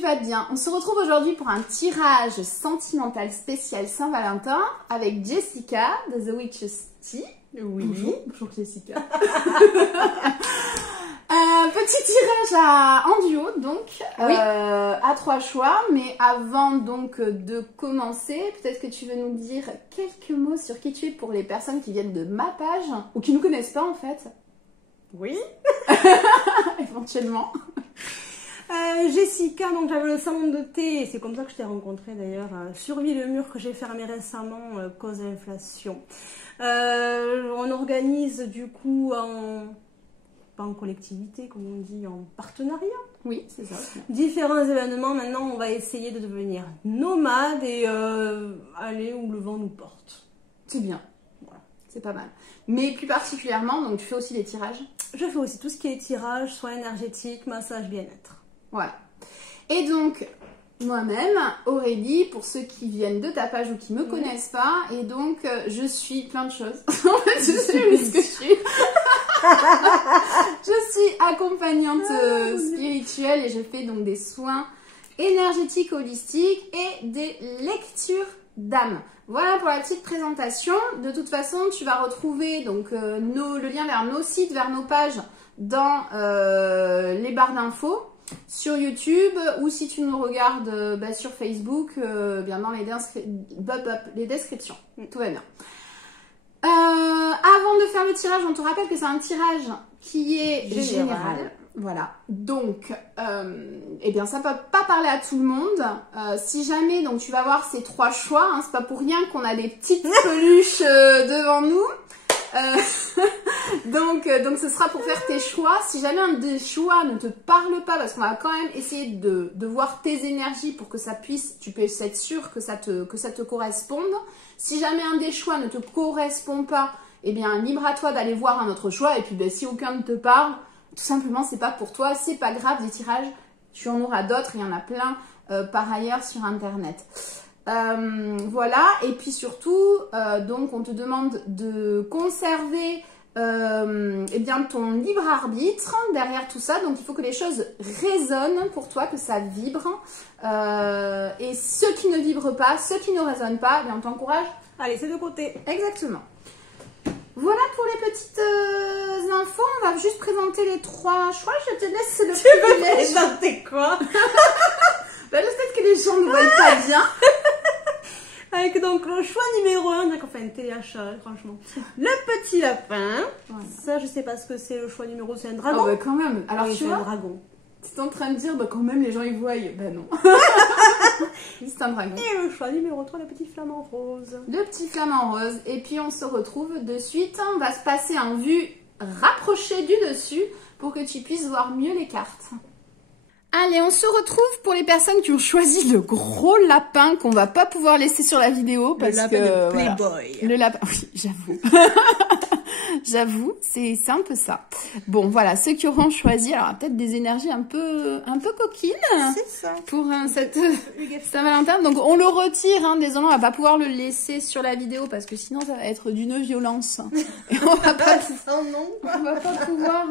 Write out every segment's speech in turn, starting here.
vas bien. On se retrouve aujourd'hui pour un tirage sentimental spécial Saint-Valentin avec Jessica de The Witch's Tea. Oui. Bonjour Jessica. Petit tirage en duo donc, oui. à 3 choix. Mais avant donc de commencer, peut-être que tu veux nous dire quelques mots sur qui tu es pour les personnes qui viennent de ma page ou qui ne nous connaissent pas en fait. Oui. Éventuellement. Jessica, donc j'avais le salon de thé, et c'est comme ça que je t'ai rencontrée d'ailleurs, sur Villemur que j'ai fermé récemment, cause inflation. On organise du coup pas en collectivité, comme on dit, en partenariat. Oui, c'est ça. Différents événements. Maintenant, on va essayer de devenir nomade et aller où le vent nous porte. C'est bien. Voilà. C'est pas mal. Mais plus particulièrement, donc tu fais aussi des tirages. Je fais aussi tout ce qui est tirage, soins énergétiques, massage, bien-être. Voilà. Et donc, moi-même, Aurélie, pour ceux qui viennent de ta page ou qui me connaissent pas, et donc je suis plein de choses. En fait, je suis ce que je suis. Je suis accompagnante spirituelle et je fais donc des soins énergétiques holistiques et des lectures d'âme. Voilà pour la petite présentation. De toute façon, tu vas retrouver donc le lien vers nos sites, vers nos pages dans les barres d'infos sur YouTube, ou si tu nous regardes sur Facebook, bien dans les descriptions. Tout va bien. Avant de faire le tirage, on te rappelle que c'est un tirage qui est général. Voilà. Donc, eh bien, ça ne peut pas parler à tout le monde. Si jamais, donc tu vas voir ces 3 choix. Hein, c'est pas pour rien qu'on a des petites peluches devant nous. Donc ce sera pour faire tes choix. Si jamais un des choix ne te parle pas, parce qu'on va quand même essayer de voir tes énergies pour que tu puisses être sûr que ça te corresponde. Si jamais un des choix ne te correspond pas, eh bien libre à toi d'aller voir un autre choix. Et puis si aucun ne te parle, tout simplement c'est pas pour toi, c'est pas grave. Des tirages, tu en auras d'autres, il y en a plein par ailleurs sur internet. Voilà, et puis surtout, donc on te demande de conserver eh bien, ton libre arbitre derrière tout ça. Donc il faut que les choses résonnent pour toi, que ça vibre. Et ceux qui ne vibrent pas, ceux qui ne résonnent pas, eh bien, on t'encourage. Allez, c'est de côté. Exactement. Voilà pour les petites infos. On va juste présenter les 3 choix. Je te laisse le privilège. Tu veux présenter quoi? Le fait que les gens ne voient pas bien. Avec donc le choix numéro 1, donc enfin téléachat, franchement. Le petit lapin. Voilà. Ça, je sais pas ce que c'est. Le choix numéro, c'est un dragon. Oh, bah quand même. Alors oui, tu vois, un dragon. Tu es en train de dire, bah quand même les gens ils voient. Bah non. C'est un dragon. Et le choix numéro 3, le petit flamant rose. Le petit flamant rose. Et puis on se retrouve de suite. On va se passer en vue rapprochée du dessus pour que tu puisses voir mieux les cartes. Allez, on se retrouve pour les personnes qui ont choisi le gros lapin qu'on va pas pouvoir laisser sur la vidéo parce le lapin que de Playboy. Voilà, le lapin, oui, j'avoue. J'avoue, c'est un peu ça. Bon, voilà, ceux qui auront choisi, alors peut-être des énergies un peu coquines. C'est ça. Pour cette Saint-Valentin. Donc on le retire, hein, désolé, on va pas pouvoir le laisser sur la vidéo parce que sinon ça va être d'une violence. Et on va pas pouvoir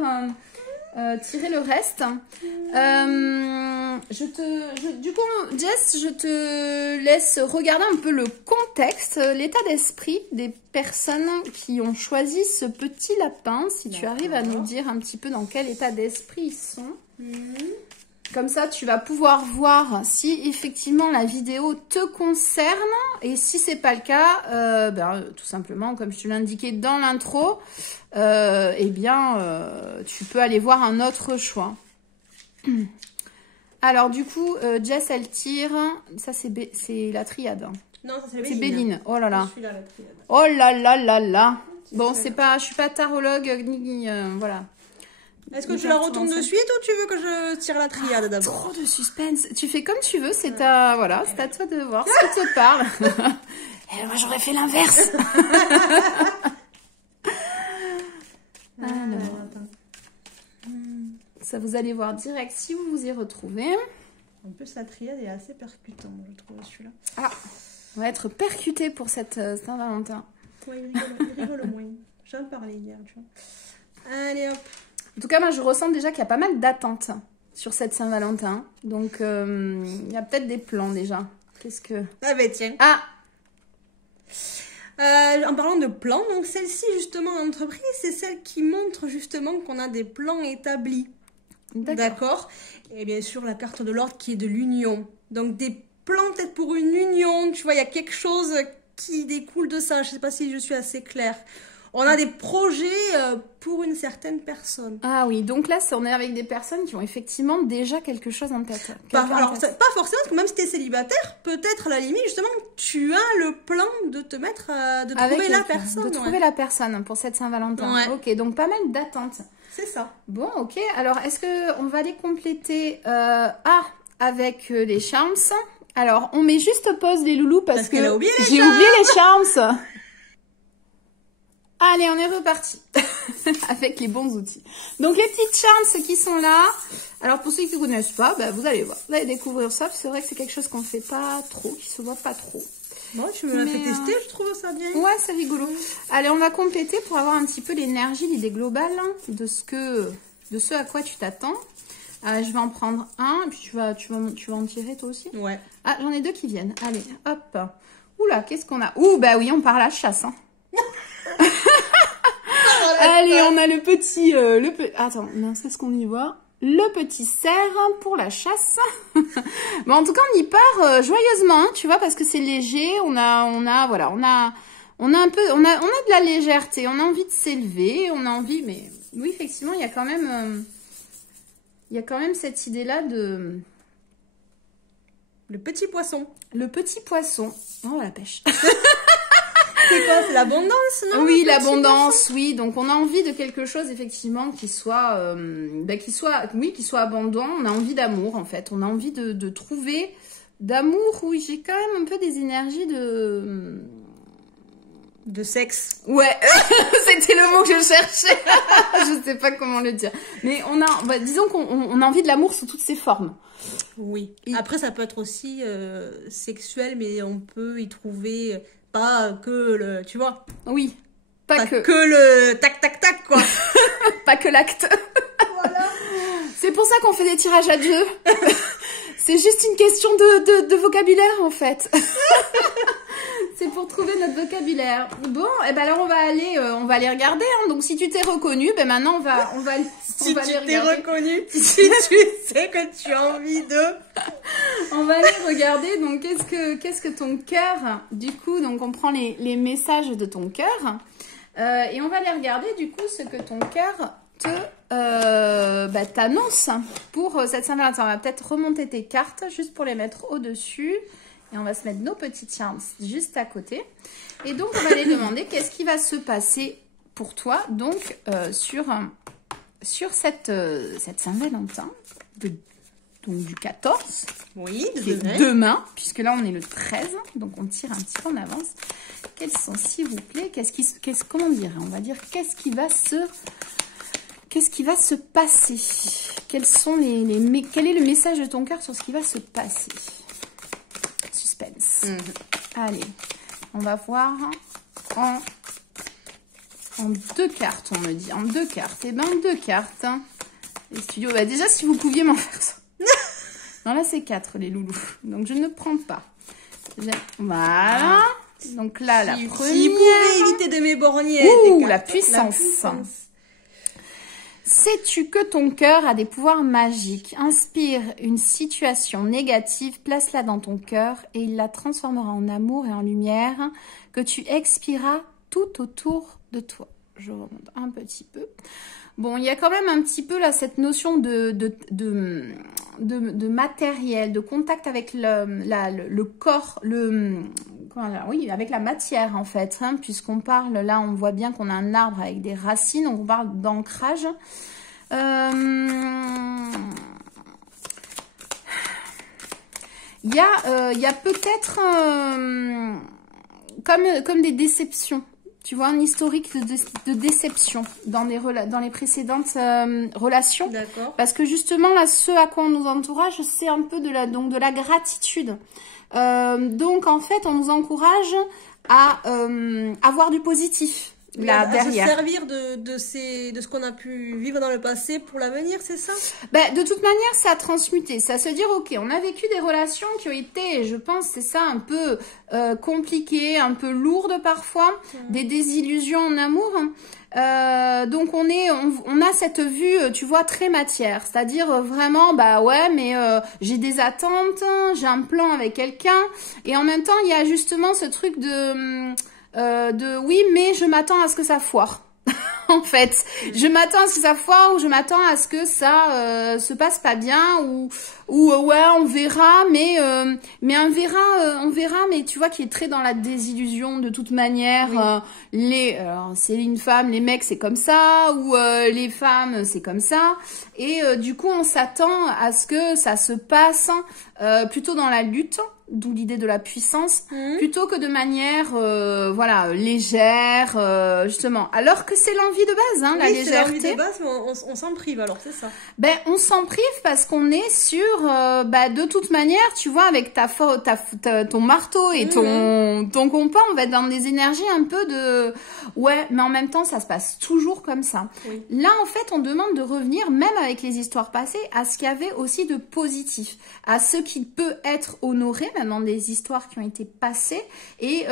tirer le reste. Du coup, Jess, je te laisse regarder un peu le contexte, l'état d'esprit des personnes qui ont choisi ce petit lapin. Si tu arrives à nous dire un petit peu dans quel état d'esprit ils sont. Comme ça, tu vas pouvoir voir si effectivement la vidéo te concerne. Et si c'est pas le cas, tout simplement, comme je te l'indiquais dans l'intro, eh bien, tu peux aller voir un autre choix. Alors, du coup, Jess, elle tire. Ça, c'est la triade. Non, ça c'est Béline. Oh là là. Je suis là, la triade. Oh là là là là. Bon, c'est pas, je suis pas tarologue, ni voilà. Est-ce que tu la retournes de suite ou tu veux que je tire la triade d'abord? Trop de suspense. Tu fais comme tu veux, c'est à toi de voir ce qui te parle. Et moi j'aurais fait l'inverse. Alors, ça vous allez voir direct si vous vous y retrouvez. En plus la triade est assez percutant, je trouve celui-là. Ah, on va être percuté pour cette Saint-Valentin. Ouais, il rigole moins. J'en parlais hier, tu vois. Allez hop. En tout cas, moi, je ressens déjà qu'il y a pas mal d'attentes sur cette Saint-Valentin. Donc, il y a peut-être des plans déjà. Qu'est-ce que... Ah ben tiens. Ah, En parlant de plans, donc celle-ci justement en entreprise, c'est celle qui montre justement qu'on a des plans établis. D'accord. Et bien sûr la carte de l'ordre qui est de l'union. Donc des plans peut-être pour une union, tu vois, il y a quelque chose qui découle de ça. Je ne sais pas si je suis assez claire. On a des projets pour une certaine personne. ah oui, donc là, on est avec des personnes qui ont effectivement déjà quelque chose en tête. Alors, pas forcément, parce que même si tu es célibataire, peut-être à la limite, justement, tu as le plan de te mettre, de trouver la personne. De trouver la personne pour cette Saint-Valentin. Ouais. Ok, donc pas mal d'attentes. C'est ça. Bon, ok. Alors, est-ce qu'on va les compléter avec les charms? Alors, on met juste pause les loulous parce que qu'elle a oublié les j'ai oublié les charms. Allez, on est reparti avec les bons outils. Donc, les petites charms qui sont là. Alors, pour ceux qui ne connaissent pas, bah, vous allez voir. Vous allez découvrir ça. C'est vrai que c'est quelque chose qu'on ne fait pas trop, qui se voit pas trop. Bon, tu me l'as fait tester, je trouve ça bien. Ouais, c'est rigolo. Allez, on va compléter pour avoir un petit peu l'énergie, l'idée globale de ce à quoi tu t'attends. Je vais en prendre un, et puis tu vas en tirer toi aussi. Ouais. Ah, j'en ai deux qui viennent. Allez, hop. Oula, qu'est-ce qu'on a? Ouh, bah oui, on part à la chasse. Hein. Allez, on a le petit... Attends, c'est ce qu'on y voit. Le petit cerf pour la chasse. Bon, en tout cas, on y part joyeusement, tu vois, parce que c'est léger. On a de la légèreté. On a envie de s'élever. On a envie, mais oui, effectivement, il y a quand même cette idée-là de... Le petit poisson. Le petit poisson. Oh, la pêche. C'est quoi? C'est l'abondance, non? Oui, l'abondance, oui. Donc, on a envie de quelque chose, effectivement, qui soit abondant. On a envie d'amour, en fait. On a envie de trouver d'amour. Oui, j'ai quand même un peu des énergies de sexe. Ouais, c'était le mot que je cherchais. Je sais pas comment le dire. Mais disons qu'on a envie de l'amour sous toutes ses formes. Oui. Après, ça peut être aussi sexuel, mais on peut y trouver... Pas que le... Tu vois? Oui. Pas que le tac-tac-tac, quoi. Pas que l'acte. Voilà. C'est pour ça qu'on fait des tirages à deux. C'est juste une question de vocabulaire, en fait. C'est pour trouver notre vocabulaire. Bon, et ben alors on va aller regarder. Hein. Donc si tu t'es reconnu, ben maintenant on va si aller tu t'es regarder. reconnu, si tu sais que tu as envie de... On va aller regarder. Donc qu'est-ce que ton cœur, du coup, donc on prend les messages de ton cœur et on va aller regarder du coup ce que ton cœur t'annonce pour cette Saint-Valentin. On va peut-être remonter tes cartes juste pour les mettre au-dessus. Et on va se mettre nos petites charms juste à côté. Et donc, on va aller demander qu'est-ce qui va se passer pour toi, donc, sur cette Saint-Valentin, donc du 14. Oui, demain, puisque là, on est le 13. Donc, on tire un petit peu en avance. Quels sont, s'il vous plaît, comment dire? On va dire, qu'est-ce qui va se passer? Quel est le message de ton cœur sur ce qui va se passer? Suspense. Allez, on va voir en 2 cartes, on me dit. En 2 cartes. Et bien, en 2 cartes. Les studios, bah déjà, si vous pouviez m'en faire ça. Non, là, c'est 4, les loulous. Donc, je ne prends pas. Voilà. Donc là, la première. Si vous pouvez éviter de m'éborgner. Ouh, la puissance. Sais-tu que ton cœur a des pouvoirs magiques? Inspire une situation négative, place-la dans ton cœur et il la transformera en amour et en lumière que tu expireras tout autour de toi. Je remonte un petit peu. Bon, il y a quand même un petit peu là cette notion de matériel, de contact avec le corps, oui, avec la matière en fait, hein, puisqu'on parle, là on voit bien qu'on a un arbre avec des racines, donc on parle d'ancrage. Il y a peut-être comme des déceptions. Tu vois, un historique de déception dans les précédentes relations. D'accord. Parce que justement, là, ce à quoi on nous entourage, c'est un peu de la gratitude. Donc, en fait, on nous encourage à avoir du positif. là, à derrière. se servir de ce qu'on a pu vivre dans le passé pour l'avenir, c'est ça? Ben, de toute manière, ça a transmuté. Ça se dire, ok, on a vécu des relations qui ont été, je pense, c'est ça, un peu compliquées, un peu lourdes parfois, des désillusions en amour. Donc on a cette vue, tu vois, très matière, c'est-à-dire vraiment, bah ouais, mais j'ai des attentes, j'ai un plan avec quelqu'un, et en même temps, il y a justement ce truc de oui, mais je m'attends à ce que ça foire. En fait, je m'attends à ce que ça foire, ou je m'attends à ce que ça se passe pas bien, ou ouais, on verra, mais on verra, mais tu vois, qui est très dans la désillusion de toute manière. Oui. Alors, c'est une femme, les mecs c'est comme ça, ou les femmes c'est comme ça, et du coup on s'attend à ce que ça se passe plutôt dans la lutte. D'où l'idée de la puissance, plutôt que de manière voilà, légère, justement. Alors que c'est l'envie de base, hein, la légèreté. C'est l'envie de base, mais on s'en prive, alors c'est ça. Ben, on s'en prive parce qu'on est sur, de toute manière, tu vois, avec ton marteau et ton compas, on va être dans des énergies un peu de... Ouais, mais en même temps, ça se passe toujours comme ça. Oui. Là, en fait, on demande de revenir, même avec les histoires passées, à ce qu'il y avait aussi de positif, à ce qui peut être honoré, dans des histoires qui ont été passées, et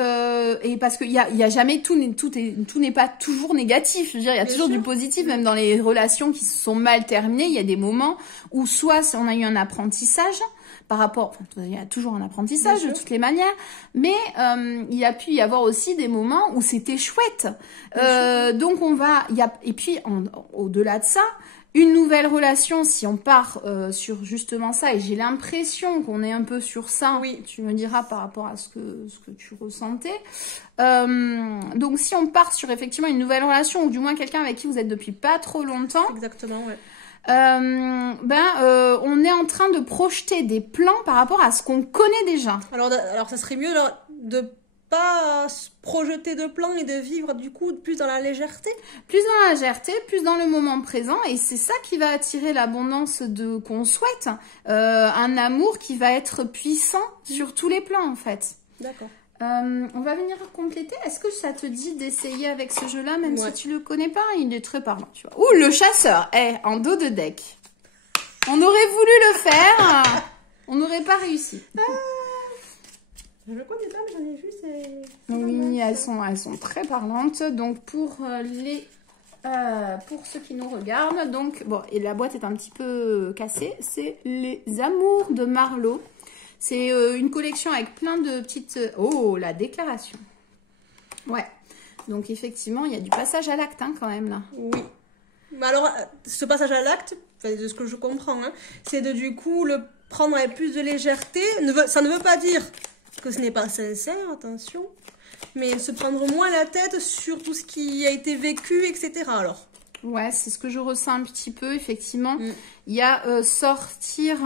parce qu'il y a jamais tout n'est pas toujours négatif. Je veux dire, il y a toujours du positif, même dans les relations qui se sont mal terminées. Il y a des moments où soit on a eu un apprentissage par rapport, enfin, il y a toujours un apprentissage de toutes les manières, mais il y a pu y avoir aussi des moments où c'était chouette. Donc et puis au-delà de ça, une nouvelle relation, si on part sur justement ça, et j'ai l'impression qu'on est un peu sur ça, oui. Tu me diras par rapport à ce que tu ressentais. Donc si on part sur effectivement une nouvelle relation, ou du moins quelqu'un avec qui vous êtes depuis pas trop longtemps. Exactement, ouais. On est en train de projeter des plans par rapport à ce qu'on connaît déjà. Alors ça serait mieux de pas se projeter de plans et de vivre du coup plus dans la légèreté. Plus dans la légèreté, plus dans le moment présent, et c'est ça qui va attirer l'abondance qu'on souhaite. Un amour qui va être puissant sur tous les plans en fait. D'accord. On va venir compléter. Est-ce que ça te dit d'essayer avec ce jeu-là, même si tu le connais pas? Il est très parlant, tu vois. Ouh, le chasseur en dos de deck. On aurait voulu le faire, on n'aurait pas réussi. Je le connais pas, mais j'en ai vu, c'est... Oui, elles sont très parlantes. Donc pour ceux qui nous regardent, donc bon, et la boîte est un petit peu cassée. C'est les Amours de Marlowe. C'est une collection avec plein de petites... Oh, la déclaration. Ouais. Donc, effectivement, il y a du passage à l'acte, hein, quand même, là. Oui. Mais alors, ce passage à l'acte, de ce que je comprends, hein, c'est de, du coup, le prendre avec plus de légèreté. Ça ne veut pas dire que ce n'est pas sincère, attention. Mais se prendre moins la tête sur tout ce qui a été vécu, etc. alors. Ouais, c'est ce que je ressens un petit peu, effectivement. Il y a sortir...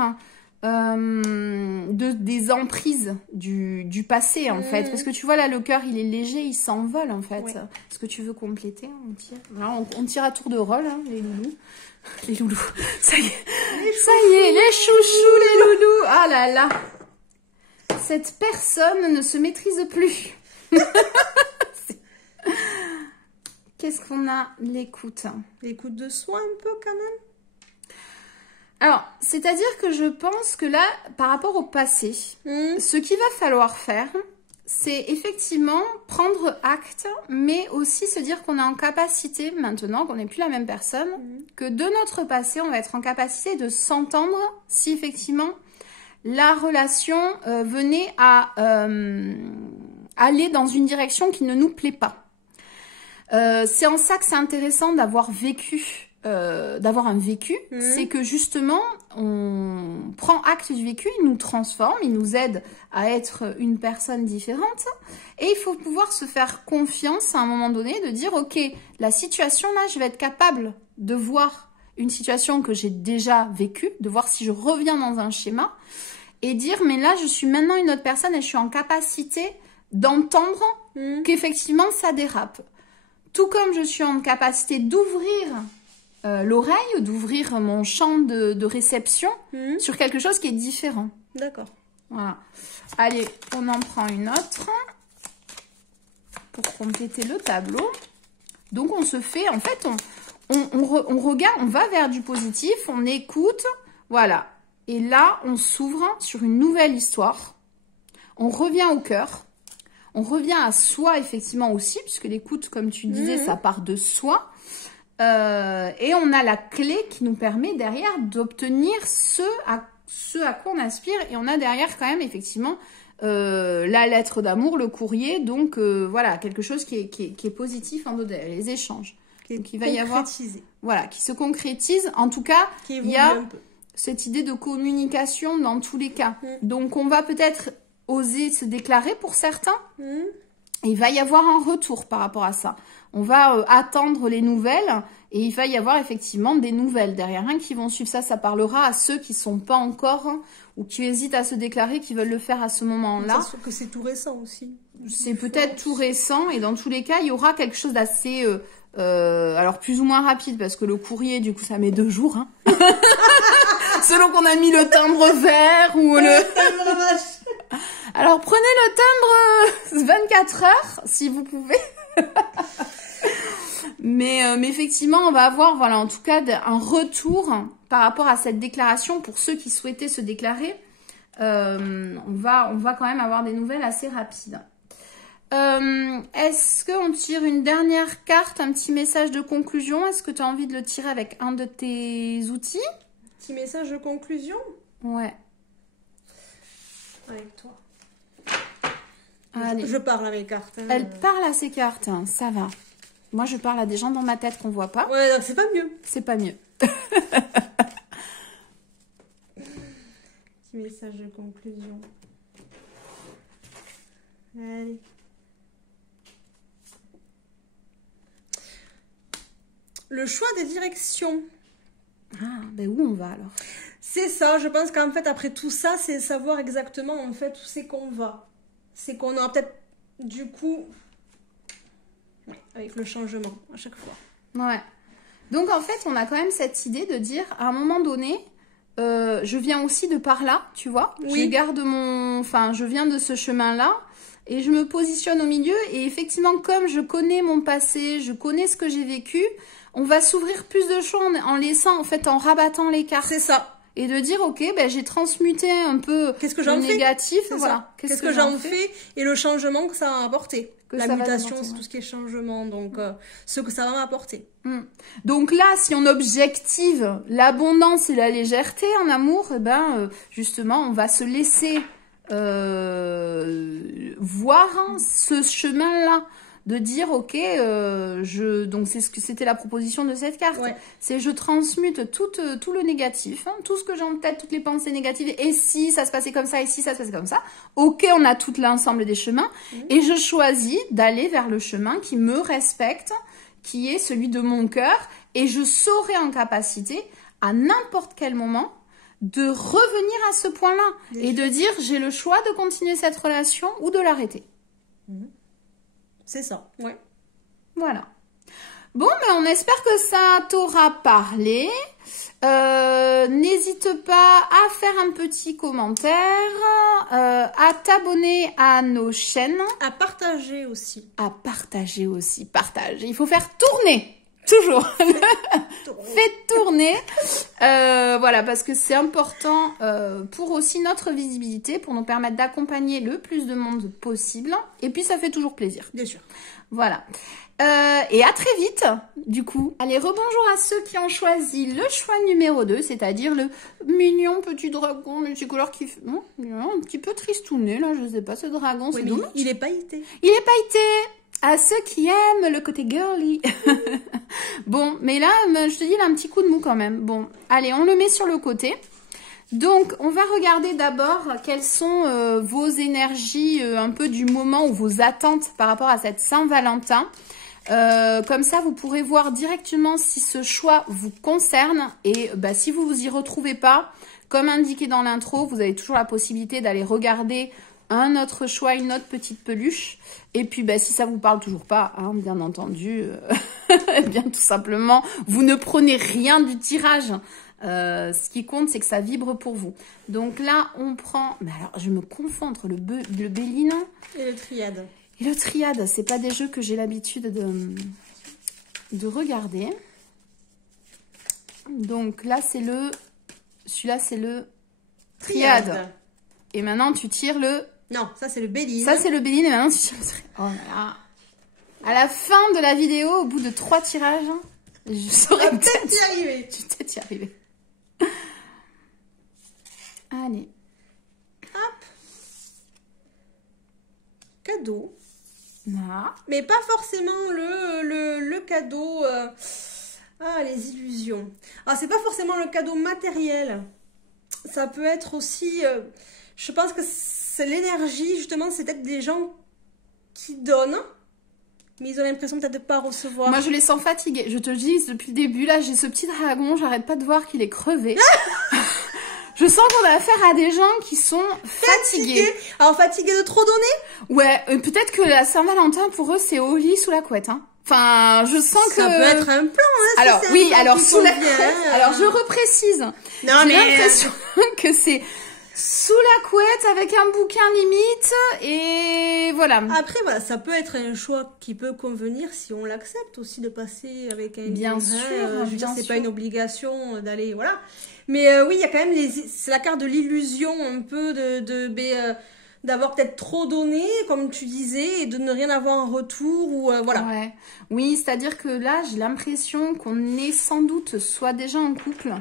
des emprises du passé en fait, parce que tu vois là le cœur il est léger, il s'envole en fait. Est-ce que tu veux compléter? On tire, voilà, on tire à tour de rôle, hein, les loulous, ça y est, les chouchous, les loulous. Ah là là, cette personne ne se maîtrise plus. Qu'est-ce qu'on a? L'écoute de soi un peu quand même. Alors, c'est-à-dire que je pense que là, par rapport au passé, ce qu'il va falloir faire, c'est effectivement prendre acte, mais aussi se dire qu'on est en capacité, maintenant qu'on n'est plus la même personne, que de notre passé, on va être en capacité de s'entendre si effectivement la relation venait à aller dans une direction qui ne nous plaît pas. C'est en ça que c'est intéressant d'avoir vécu... d'avoir un vécu, c'est que justement on prend acte du vécu, il nous transforme, il nous aide à être une personne différente, et il faut pouvoir se faire confiance à un moment donné, de dire ok, la situation là, je vais être capable de voir une situation que j'ai déjà vécue, de voir si je reviens dans un schéma, et dire mais là je suis maintenant une autre personne et je suis en capacité d'entendre qu'effectivement ça dérape, tout comme je suis en capacité d'ouvrir l'oreille, d'ouvrir mon champ de réception sur quelque chose qui est différent. D'accord. Voilà. Allez, on en prend une autre pour compléter le tableau. Donc on se fait, en fait, on regarde, on va vers du positif, on écoute, voilà. Et là, on s'ouvre sur une nouvelle histoire. On revient au cœur. On revient à soi, effectivement, aussi, puisque l'écoute, comme tu disais, ça part de soi. Et on a la clé qui nous permet derrière d'obtenir ce à quoi on aspire. Et on a derrière quand même, effectivement, la lettre d'amour, le courrier. Donc, voilà, quelque chose qui est positif en dehors, les échanges. Donc, il va y avoir, voilà, qui se concrétise. En tout cas, il y a cette idée de communication dans tous les cas. Donc, on va peut-être oser se déclarer pour certains. Et il va y avoir un retour par rapport à ça. On va attendre les nouvelles et il va y avoir effectivement des nouvelles derrière qui vont suivre ça. Ça parlera à ceux qui ne sont pas encore ou qui hésitent à se déclarer, qui veulent le faire à ce moment-là. C'est sûr que c'est tout récent aussi. C'est peut-être tout récent et dans tous les cas, il y aura quelque chose d'assez... alors plus ou moins rapide parce que le courrier, du coup, ça met 2 jours. Hein. Selon qu'on a mis le timbre vert ou le... Alors prenez le timbre 24 heures si vous pouvez. mais effectivement, on va avoir, voilà, en tout cas, un retour par rapport à cette déclaration pour ceux qui souhaitaient se déclarer. On va quand même avoir des nouvelles assez rapides. Est-ce qu'on tire une dernière carte, un petit message de conclusion? Est-ce que tu as envie de le tirer avec un de tes outils? Petit message de conclusion? Ouais. Avec toi. Allez. Je parle à mes cartes. Hein. Elle parle à ses cartes, hein, ça va. Moi, je parle à des gens dans ma tête qu'on voit pas. Ouais, c'est pas mieux. C'est pas mieux. Petit message de conclusion. Allez. Le choix des directions. Ah, ben où on va alors? C'est ça, je pense qu'en fait, après tout ça, c'est savoir exactement en fait où c'est qu'on va. C'est qu'on aura peut-être, du coup, avec le changement à chaque fois. Ouais. Donc en fait, on a quand même cette idée de dire, à un moment donné, je viens aussi de par là, tu vois. Oui. Je viens de ce chemin-là. Et je me positionne au milieu. Et effectivement, comme je connais mon passé, je connais ce que j'ai vécu, on va s'ouvrir plus de choix en laissant, en fait, en rabattant les cartes. C'est ça. Et de dire, ok, ben, j'ai transmuté un peu le négatif. Voilà. Qu'est-ce que j'en fais et le changement que ça va apporter. La mutation, c'est tout ce qui est changement. Donc, ce que ça va m'apporter. Donc là, si on objective l'abondance et la légèreté en amour, eh ben, justement, on va se laisser voir ce chemin-là. De dire, ok, donc c'est ce que c'était la proposition de cette carte. Ouais. C'est je transmute tout le négatif, hein, tout ce que j'ai en tête, toutes les pensées négatives. Et si ça se passait comme ça, et si ça se passait comme ça, ok, on a tout l'ensemble des chemins. Et je choisis d'aller vers le chemin qui me respecte, qui est celui de mon cœur. Et je serai en capacité, à n'importe quel moment, de revenir à ce point-là. Et de dire, j'ai le choix de continuer cette relation ou de l'arrêter. C'est ça, ouais. Voilà. Bon, mais on espère que ça t'aura parlé. N'hésite pas à faire un petit commentaire, à t'abonner à nos chaînes. À partager aussi. Partager. Il faut faire tourner. Toujours. Faites tourner. Voilà, parce que c'est important pour aussi notre visibilité, pour nous permettre d'accompagner le plus de monde possible. Et puis, ça fait toujours plaisir. Bien sûr. Voilà. Et à très vite, du coup. Allez, rebonjour à ceux qui ont choisi le choix numéro 2, c'est-à-dire le mignon petit dragon multicolore qui fait... Bon, un petit peu tristouné, là, je sais pas, ce dragon, oui, c'est dommage. Il est pailleté. À ceux qui aiment le côté girly. Bon, mais là, je te dis, il a un petit coup de mou quand même. Bon, allez, on le met sur le côté. Donc, on va regarder d'abord quelles sont vos énergies un peu du moment ou vos attentes par rapport à cette Saint-Valentin. Comme ça, vous pourrez voir directement si ce choix vous concerne. Et si vous vous y retrouvez pas, comme indiqué dans l'intro, vous avez toujours la possibilité d'aller regarder un autre choix, une autre petite peluche. Et puis, si ça vous parle toujours pas, hein, bien entendu, eh bien tout simplement, vous ne prenez rien du tirage. Ce qui compte, c'est que ça vibre pour vous. Donc là, on prend... Mais alors, je me confonds entre le Béline et le Triade. Et le Triade, c'est pas des jeux que j'ai l'habitude de regarder. Donc là, c'est le... Celui-là, c'est le triade. Et maintenant, tu tires le... Non, ça, c'est le béline. Ça, c'est le béline. Et maintenant, tu tires le triade. Oh là là. À la fin de la vidéo, au bout de 3 tirages, je saurais peut-être y arriver. Je vais peut-être y arriver. Allez. Hop. Cadeau. Là. Mais pas forcément le cadeau... Ah, les illusions. Alors, c'est pas forcément le cadeau matériel. Ça peut être aussi... je pense que c'est l'énergie, justement, c'est peut-être des gens qui donnent, mais ils ont l'impression peut-être de ne pas recevoir. Moi, je les sens fatigués. Je te le dis, depuis le début, là, j'ai ce petit dragon, j'arrête pas de voir qu'il est crevé. Je sens qu'on a affaire à des gens qui sont fatigués. Alors, fatigués de trop donner? Ouais, peut-être que la Saint-Valentin, pour eux, c'est au lit sous la couette, hein. Enfin, je sens que... Ça peut être un plan, hein. Alors, oui, alors, sous la couette. Alors, je reprécise. Non, j'ai l'impression que c'est sous la couette avec un bouquin limite et voilà. Après, voilà, ça peut être un choix qui peut convenir si on l'accepte aussi de passer avec un bien livre, sûr, je veux dire, bien c'est sûr. pas une obligation d'aller, voilà. Mais oui, il y a quand même c'est la carte de l'illusion un peu d'avoir peut-être trop donné, comme tu disais, et de ne rien avoir en retour, ou voilà. Ouais. Oui, c'est-à-dire que là, j'ai l'impression qu'on est sans doute soit déjà en couple,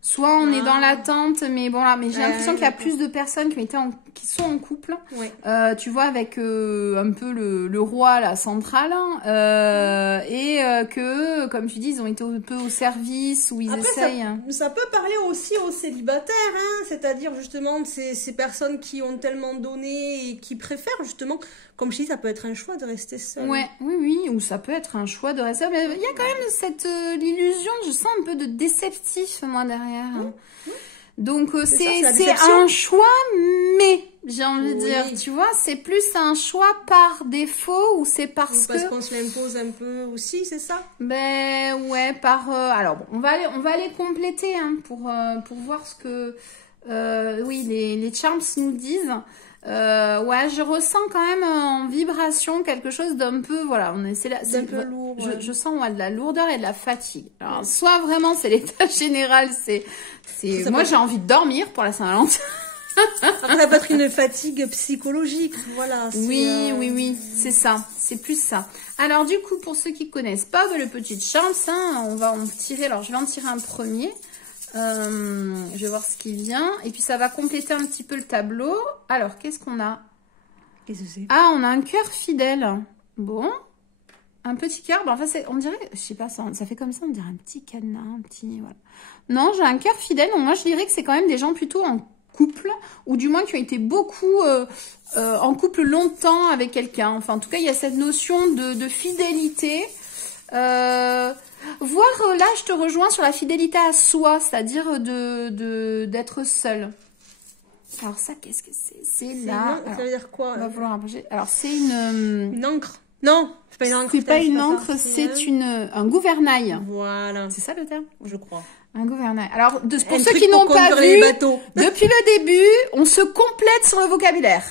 soit on est dans l'attente, mais bon là, mais j'ai l'impression qu'il y a plus de personnes qui sont en couple. Ouais. Tu vois, avec un peu le roi, la centrale, et que, comme tu dis, ils ont été un peu au service, où ils essayent. Ça peut parler aussi aux célibataires, hein, c'est-à-dire justement ces personnes qui ont tellement donné et qui préfèrent justement, comme je dis, ça peut être un choix de rester seul. Ouais, oui, ou ça peut être un choix de rester seul. Mais il y a quand même cette l'illusion, je sens un peu de déceptif, moi, derrière. Donc, c'est un choix, mais, j'ai envie de dire, tu vois, c'est plus un choix par défaut ou c'est parce qu'on se l'impose un peu aussi, c'est ça? Ben, ouais, alors, bon, on va aller compléter, hein, pour voir ce que, oui, les charms nous disent. Ouais, je ressens quand même en vibration quelque chose d'un peu, voilà, c'est un peu lourd. Je sens de la lourdeur et de la fatigue. Alors, soit vraiment c'est l'état général, moi j'ai envie de dormir pour la Saint-Valentin. Après, ça peut être une fatigue psychologique, voilà. Oui, c'est ça, c'est plus ça. Alors du coup, pour ceux qui connaissent pas le petit charms, hein, on va en tirer. Alors je vais en tirer un premier. Je vais voir ce qui vient. Et puis ça va compléter un petit peu le tableau. Alors, qu'est-ce qu'on a? Qu'est-ce que c'est? Ah, on a un cœur fidèle. Bon. Un petit cœur. Bon, enfin, on dirait, je sais pas, ça fait comme ça, on dirait un petit cadenas, un petit... Voilà. Non, j'ai un cœur fidèle. Donc moi, je dirais que c'est quand même des gens plutôt en couple. Ou du moins qui ont été beaucoup en couple longtemps avec quelqu'un. Enfin, en tout cas, il y a cette notion de fidélité. Voire là, je te rejoins sur la fidélité à soi, c'est-à-dire d'être seul. Alors ça, qu'est-ce que c'est? C'est là. Ça veut dire quoi? On va vouloir rapprocher. Alors c'est une encre. Non, c'est pas une encre. C'est pas une encre, c'est un gouvernail. Voilà. C'est ça le terme? Je crois. Un gouvernail. Alors, pour ceux qui n'ont pas vu, depuis le début, on se complète sur le vocabulaire.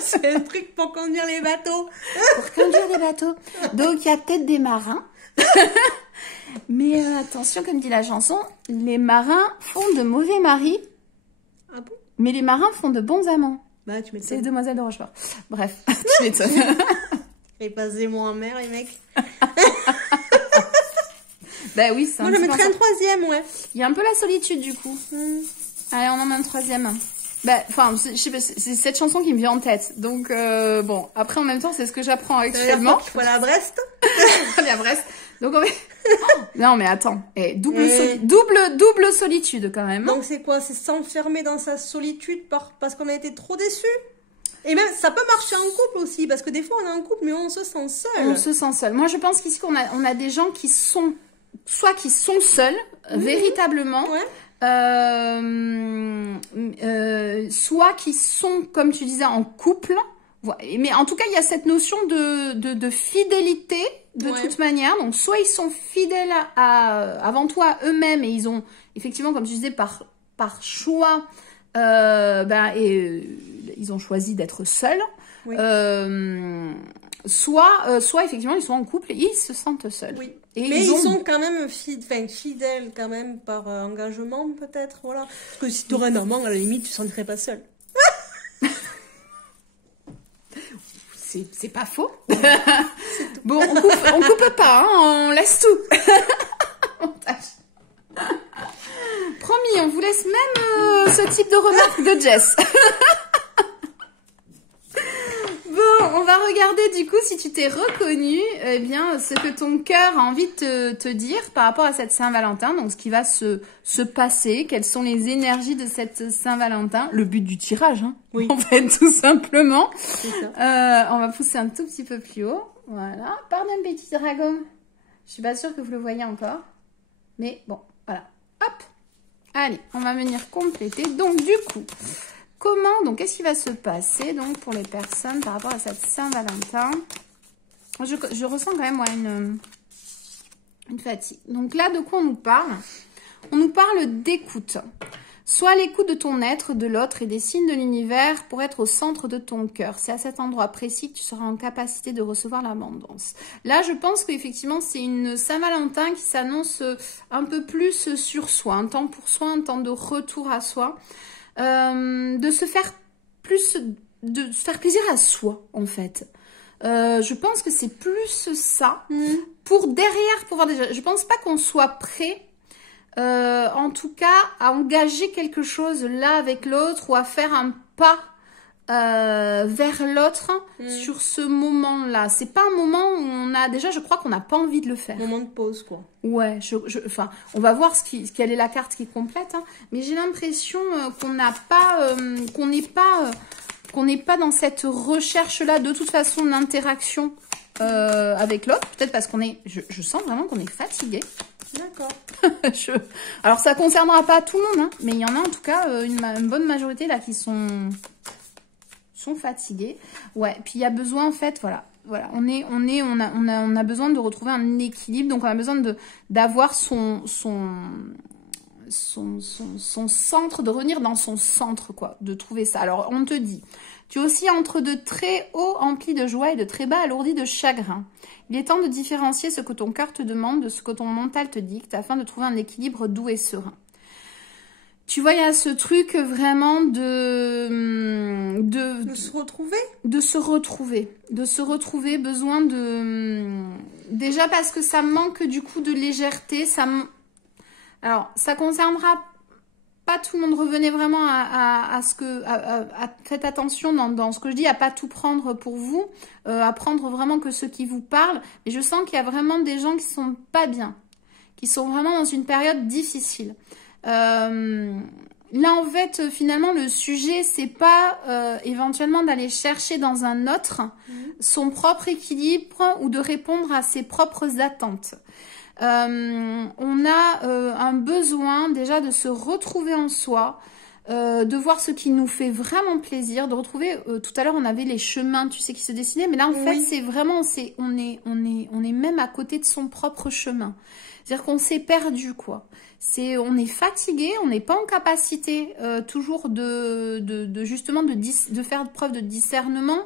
C'est un truc pour conduire les bateaux. Pour conduire les bateaux. Donc, il y a peut-être des marins. Mais attention, comme dit la chanson, les marins font de mauvais maris. Ah bon? Mais les marins font de bons amants. Bah, tu m'étonnes. C'est les Demoiselles de Rochefort. Bref, tu m'étonnes. Et passer moi en mer, les mecs. Bah oui, c'est moi, je mettrais un troisième, ouais. Il y a un peu la solitude, du coup. Allez, on en met un troisième. Bah, enfin, je sais pas, c'est cette chanson qui me vient en tête. Donc, bon, après, en même temps, c'est ce que j'apprends actuellement. Il faut aller à Brest. Aller à Brest. Donc, on va... Non, mais attends. Double solitude, quand même. Donc, c'est quoi? C'est s'enfermer dans sa solitude parce qu'on a été trop déçus? Et même, ça peut marcher en couple aussi, parce que des fois, on est en couple, mais on se sent seul. On se sent seul. Moi, je pense qu'ici, on a des gens qui sont... Soit qui sont seuls, véritablement, soit qui sont, comme tu disais, en couple. Mais en tout cas, il y a cette notion de fidélité, de toute manière. Donc, soit ils sont fidèles avant tout à eux-mêmes, et ils ont, effectivement, comme tu disais, par choix, ils ont choisi d'être seuls. soit effectivement ils sont en couple et ils se sentent seuls. Oui. Et Mais ils sont quand même fidèles quand même par engagement peut-être, voilà. Parce que si tu aurais un amant, à la limite, tu ne sentirais pas seul. C'est pas faux. Bon, on coupe pas, hein, on laisse tout. Montage. Promis, on vous laisse même ce type de remarque de Jess. Bon, on va regarder du coup si tu t'es reconnu, eh bien, ce que ton cœur a envie de te dire par rapport à cette Saint-Valentin, donc ce qui va se passer, quelles sont les énergies de cette Saint-Valentin, le but du tirage, hein, oui. En fait, tout simplement. C'est ça. On va pousser un tout petit peu plus haut, voilà. Pardon, petit dragon, je suis pas sûre que vous le voyez encore, mais bon, voilà, hop. Allez, on va venir compléter, donc du coup... Comment, donc, qu'est-ce qui va se passer, donc, pour les personnes par rapport à cette Saint-Valentin? Je ressens quand même, moi, une fatigue. Donc là, de quoi on nous parle? On nous parle d'écoute. Sois à l'écoute de ton être, de l'autre et des signes de l'univers pour être au centre de ton cœur. C'est à cet endroit précis que tu seras en capacité de recevoir l'abondance. Là, je pense qu'effectivement, c'est une Saint-Valentin qui s'annonce un peu plus sur soi. Un temps pour soi, un temps de retour à soi. De se faire plaisir à soi, en fait. Je pense que c'est plus ça. Pour derrière pouvoir déjà... Je pense pas qu'on soit prêt, en tout cas, à engager quelque chose là avec l'autre ou à faire un pas vers l'autre sur ce moment-là. C'est pas un moment où on a... Déjà, je crois qu'on n'a pas envie de le faire. Moment de pause, quoi. Ouais, enfin, on va voir quelle est la carte qui complète, hein, mais j'ai l'impression qu'on n'est pas dans cette recherche-là, de toute façon, d'interaction avec l'autre. Peut-être parce qu'on est... Je sens vraiment qu'on est fatigué. D'accord. Alors, ça concernera pas tout le monde, hein, mais il y en a en tout cas une bonne majorité là qui sont fatigués. Ouais, puis il y a besoin en fait, voilà, on a besoin de retrouver un équilibre, donc on a besoin d'avoir son centre, de revenir dans son centre, quoi, de trouver ça. Alors on te dit, tu es aussi entre de très hauts emplis de joie et de très bas alourdis de chagrin. Il est temps de différencier ce que ton cœur te demande de ce que ton mental te dicte afin de trouver un équilibre doux et serein. Tu vois, il y a ce truc vraiment de se retrouver. De se retrouver, besoin de... Déjà parce que ça manque du coup de légèreté. Alors, ça concernera pas tout le monde. Revenez vraiment faites attention dans ce que je dis, à pas tout prendre pour vous, à prendre vraiment que ce qui vous parle. Mais je sens qu'il y a vraiment des gens qui sont pas bien, qui sont vraiment dans une période difficile. Là en fait finalement le sujet c'est pas éventuellement d'aller chercher dans un autre son propre équilibre ou de répondre à ses propres attentes. On a un besoin déjà de se retrouver en soi, de voir ce qui nous fait vraiment plaisir, de retrouver, tout à l'heure on avait les chemins, tu sais, qui se dessinaient, mais là en fait c'est vraiment, on est même à côté de son propre chemin. C'est-à-dire qu'on s'est perdu, quoi. On est fatigué, on n'est pas en capacité toujours justement de faire preuve de discernement.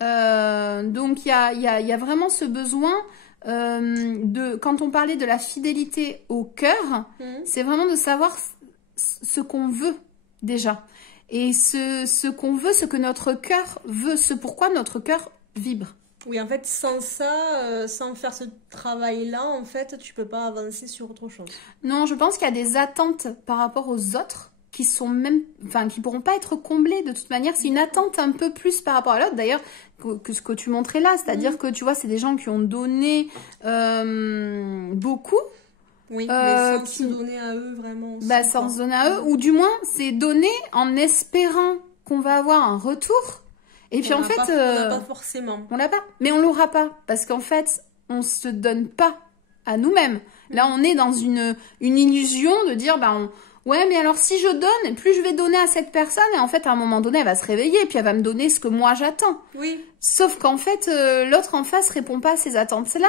Donc il y a vraiment ce besoin quand on parlait de la fidélité au cœur, c'est vraiment de savoir ce qu'on veut déjà. Et ce qu'on veut, ce que notre cœur veut, ce pourquoi notre cœur vibre. Oui, en fait, sans ça, sans faire ce travail-là, en fait, tu peux pas avancer sur autre chose. Non, je pense qu'il y a des attentes par rapport aux autres qui sont même, enfin, qui pourront pas être comblées de toute manière. C'est une attente un peu plus par rapport à l'autre, d'ailleurs, que ce que tu montrais là. C'est-à-dire que, tu vois, c'est des gens qui ont donné beaucoup. Oui, mais sans se donner à eux, vraiment. Sans se donner à eux, ou du moins, c'est donner en espérant qu'on va avoir un retour. Et puis en fait, on l'a pas forcément. On l'a pas, mais on l'aura pas parce qu'en fait, on se donne pas à nous-mêmes. Là, on est dans une illusion de dire, ouais, mais alors si je donne, plus je vais donner à cette personne, et en fait, à un moment donné, elle va se réveiller, puis elle va me donner ce que moi j'attends. Oui. Sauf qu'en fait, l'autre en face répond pas à ces attentes-là,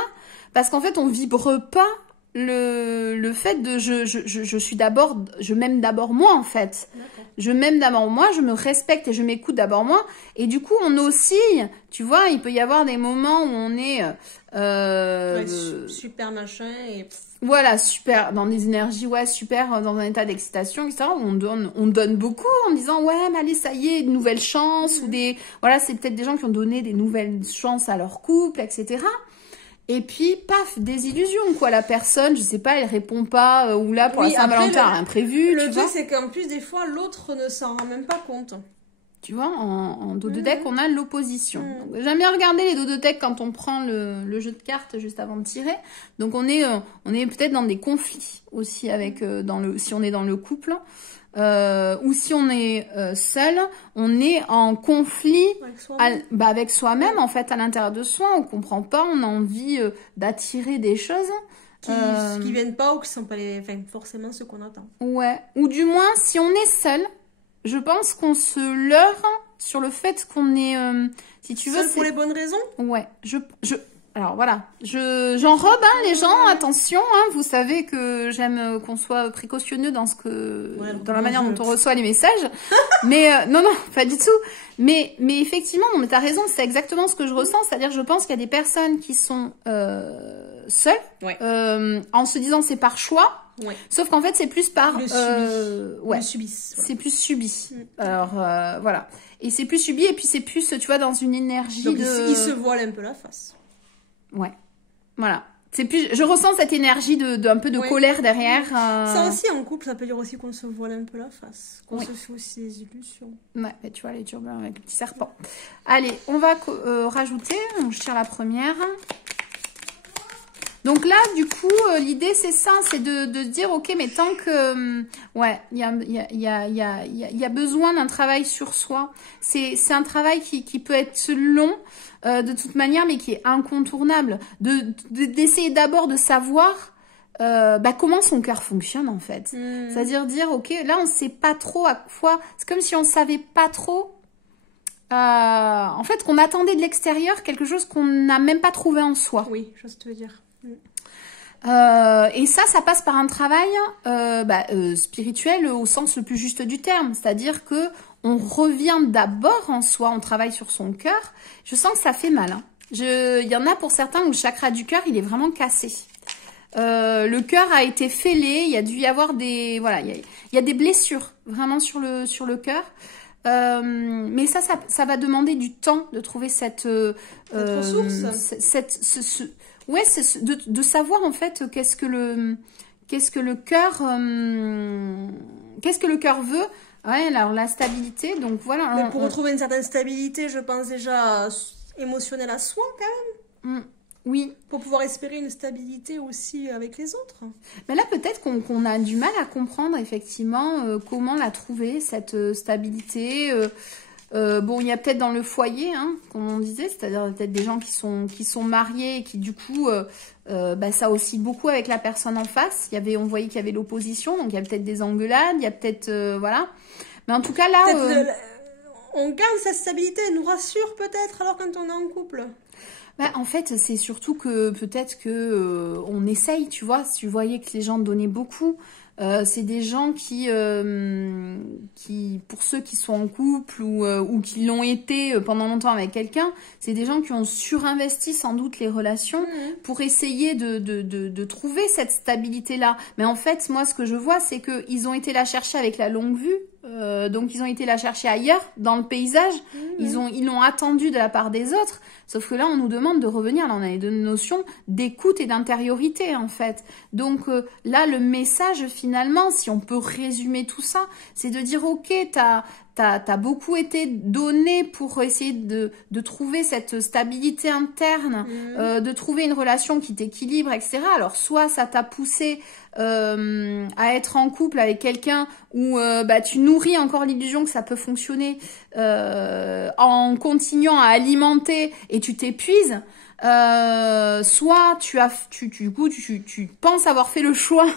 parce qu'en fait, on vibre pas le fait de je suis d'abord, je m'aime d'abord moi en fait. Je m'aime d'abord moi, je me respecte et je m'écoute d'abord moi. Et du coup, on oscille. Tu vois, il peut y avoir des moments où on est super machin et voilà, super, dans des énergies, ouais, super, dans un état d'excitation, etc. Où on donne beaucoup en disant, ouais, mais allez, ça y est, une nouvelle chance, ou des, voilà, c'est peut-être des gens qui ont donné des nouvelles chances à leur couple, etc. Et puis, paf, désillusion, quoi. La personne, je sais pas, elle répond pas, ou là, pour la Saint-Valentin, rien prévu, le truc, c'est qu'en plus, des fois, l'autre ne s'en rend même pas compte. Tu vois, en dos de deck, on a l'opposition. J'aime bien regarder les dos de deck quand on prend le jeu de cartes juste avant de tirer. Donc, on est peut-être dans des conflits aussi avec, si on est dans le couple. Ou si on est seul, on est en conflit avec soi-même, en fait, à l'intérieur de soi. On comprend pas, on a envie d'attirer des choses qui viennent pas ou qui sont pas forcément ce qu'on attend. Ouais, ou du moins, si on est seul, je pense qu'on se leurre sur le fait qu'on est, si tu veux, seul pour les bonnes raisons. Ouais, alors voilà, j'enrobe les gens, attention, vous savez que j'aime qu'on soit précautionneux dans dans la manière dont on reçoit les messages. Mais non, pas du tout. Mais effectivement, non, mais t'as raison, c'est exactement ce que je ressens, c'est-à-dire je pense qu'il y a des personnes qui sont seules, en se disant c'est par choix. Ouais. Sauf qu'en fait, c'est plus par... le subissent. C'est plus subi. Alors, voilà. Et c'est plus subi, et puis c'est plus, tu vois, dans une énergie donc, ils se voilent un peu la face. Ouais. Voilà. C'est plus... Je ressens cette énergie d'un peu de colère derrière. Ça aussi, en couple, ça peut dire aussi qu'on se voile un peu la face. Qu'on se fait aussi des illusions. Ouais, mais tu vois, les turbulences avec le petit serpent. Allez, on va rajouter. Je tire la première. Donc là, du coup, l'idée, c'est ça, c'est de dire, ok, mais tant que, il y a besoin d'un travail sur soi. C'est un travail qui peut être long, de toute manière, mais qui est incontournable. D'essayer d'abord de savoir comment son cœur fonctionne, en fait. C'est-à-dire dire, ok, là, on sait pas trop à quoi. C'est comme si on savait pas trop. En fait, qu'on attendait de l'extérieur quelque chose qu'on n'a même pas trouvé en soi. Oui, je sais ce que tu veux dire. Et ça passe par un travail spirituel au sens le plus juste du terme, c'est-à-dire que on revient d'abord en soi, on travaille sur son cœur. Je sens que ça fait mal. Il y en a pour certains où le chakra du cœur il est vraiment cassé. Le cœur a été fêlé, il y a dû y avoir il y a des blessures vraiment sur le cœur. Mais ça va demander du temps de trouver cette ressource, ouais, c'est de savoir en fait qu'est-ce que le cœur veut. Ouais, alors la stabilité, donc voilà. Mais pour retrouver une certaine stabilité, je pense déjà émotionnelle à soi quand même. Oui. Pour pouvoir espérer une stabilité aussi avec les autres. Mais là, peut-être qu'on a du mal à comprendre effectivement comment la trouver, cette stabilité. Il y a peut-être dans le foyer, comme on disait, c'est-à-dire peut-être des gens qui sont mariés et qui du coup, ça oscille beaucoup avec la personne en face. On voyait qu'il y avait l'opposition, donc il y a peut-être des engueulades, il y a peut-être, voilà. Mais en tout cas là, on garde sa stabilité, elle nous rassure peut-être alors quand on est en couple. En fait, c'est surtout que peut-être que on essaye, tu vois. Si tu voyais que les gens donnaient beaucoup. C'est des gens qui, pour ceux qui sont en couple ou qui l'ont été pendant longtemps avec quelqu'un, c'est des gens qui ont surinvesti sans doute les relations pour essayer de trouver cette stabilité-là. Mais en fait, moi, ce que je vois, c'est qu'ils ont été la chercher avec la longue vue. Donc, ils ont été la chercher ailleurs, dans le paysage. Ils l'ont attendu de la part des autres. Sauf que là, on nous demande de revenir. Là, on a une notion d'écoute et d'intériorité, en fait. Donc, là, le message, finalement, si on peut résumer tout ça, c'est de dire, ok, t'as beaucoup été donné pour essayer de trouver cette stabilité interne, de trouver une relation qui t'équilibre, etc. Alors, soit ça t'a poussé à être en couple avec quelqu'un où tu nourris encore l'illusion que ça peut fonctionner en continuant à alimenter et tu t'épuises. soit du coup, tu penses avoir fait le choix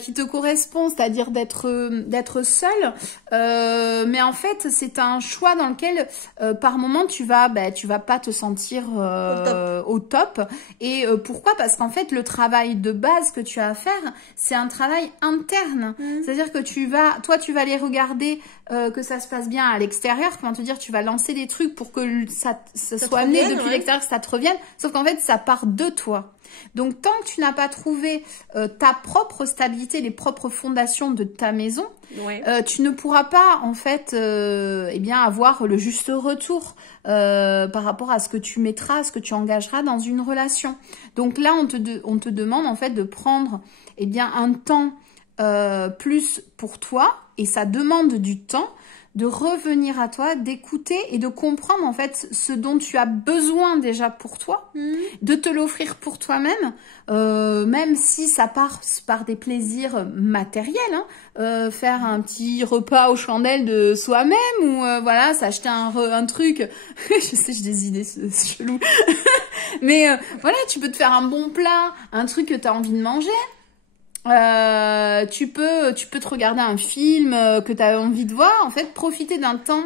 qui te correspond, c'est-à-dire d'être seul. Mais en fait, c'est un choix dans lequel, par moment, tu vas pas te sentir au top. Et pourquoi? Parce qu'en fait, le travail de base que tu as à faire, c'est un travail interne. C'est-à-dire que tu vas aller regarder que ça se passe bien à l'extérieur. Comment te dire, tu vas lancer des trucs pour que ça soit amené depuis l'extérieur, que ça te revienne. Sauf qu'en fait, ça part de toi. Donc, tant que tu n'as pas trouvé ta propre stabilité, les propres fondations de ta maison, tu ne pourras pas, en fait, avoir le juste retour par rapport à ce que tu mettras, ce que tu engageras dans une relation. Donc là, on te demande, en fait, de prendre, un temps plus pour toi, et ça demande du temps, de revenir à toi, d'écouter et de comprendre en fait ce dont tu as besoin déjà pour toi, de te l'offrir pour toi-même, même si ça passe par des plaisirs matériels, faire un petit repas aux chandelles de soi-même ou s'acheter un truc, je sais, j'ai des idées cheloues, mais tu peux te faire un bon plat, un truc que tu as envie de manger. Tu peux te regarder un film que tu as envie de voir, en fait, profiter d'un temps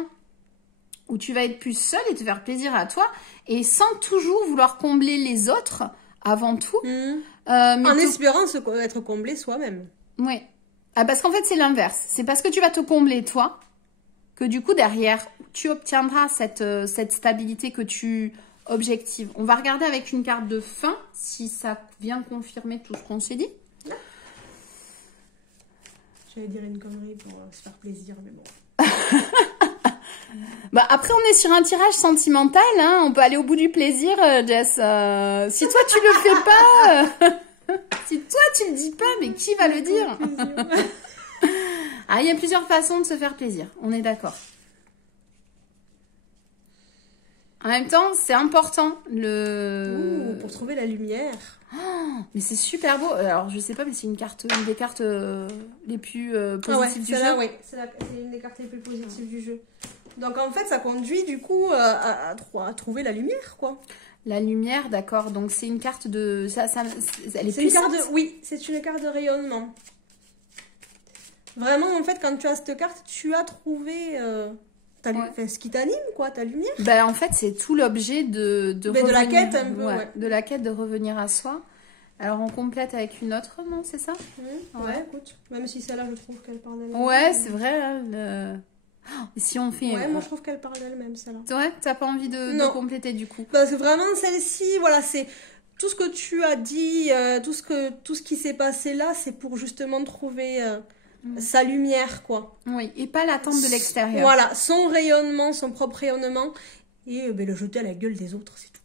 où tu vas être plus seul et te faire plaisir à toi, et sans toujours vouloir combler les autres avant tout. En espérant être comblé soi-même. Oui. Parce qu'en fait, c'est l'inverse. C'est parce que tu vas te combler toi que du coup, derrière, tu obtiendras cette stabilité que tu objectives. On va regarder avec une carte de fin si ça vient confirmer tout ce qu'on s'est dit. J'allais dire une connerie pour se faire plaisir, mais bon. Après, on est sur un tirage sentimental, hein. On peut aller au bout du plaisir, Jess. Si toi, tu le fais pas... si toi, tu le dis pas, mais qui va le dire? Il y a plusieurs façons de se faire plaisir. On est d'accord. En même temps, c'est important. Pour trouver la lumière. Mais c'est super beau. Alors, je sais pas, mais c'est une des cartes les plus positives du jeu. C'est une des cartes les plus positives du jeu. Donc, en fait, ça conduit du coup à trouver la lumière, quoi. La lumière, d'accord. Donc, c'est une carte de... elle est puissante. Oui, c'est une carte de rayonnement. Vraiment, en fait, quand tu as cette carte, tu as trouvé... ce qui t'anime, quoi, ta lumière. En fait, c'est tout l'objet de la quête, un peu, de la quête de revenir à soi. Alors, on complète avec une autre, non, c'est ça? Écoute, même si celle-là, je trouve qu'elle parle d'elle-même. Ouais, c'est vrai. Et si on fait... moi, je trouve qu'elle parle d'elle-même, celle-là. Ouais, t'as pas envie de compléter, du coup? Parce que vraiment, celle-ci, c'est... Tout ce que tu as dit, tout ce qui s'est passé là, c'est pour justement trouver... sa lumière, quoi. Oui, et pas l'attente de l'extérieur. Voilà, son rayonnement, son propre rayonnement, et le jeter à la gueule des autres, c'est tout.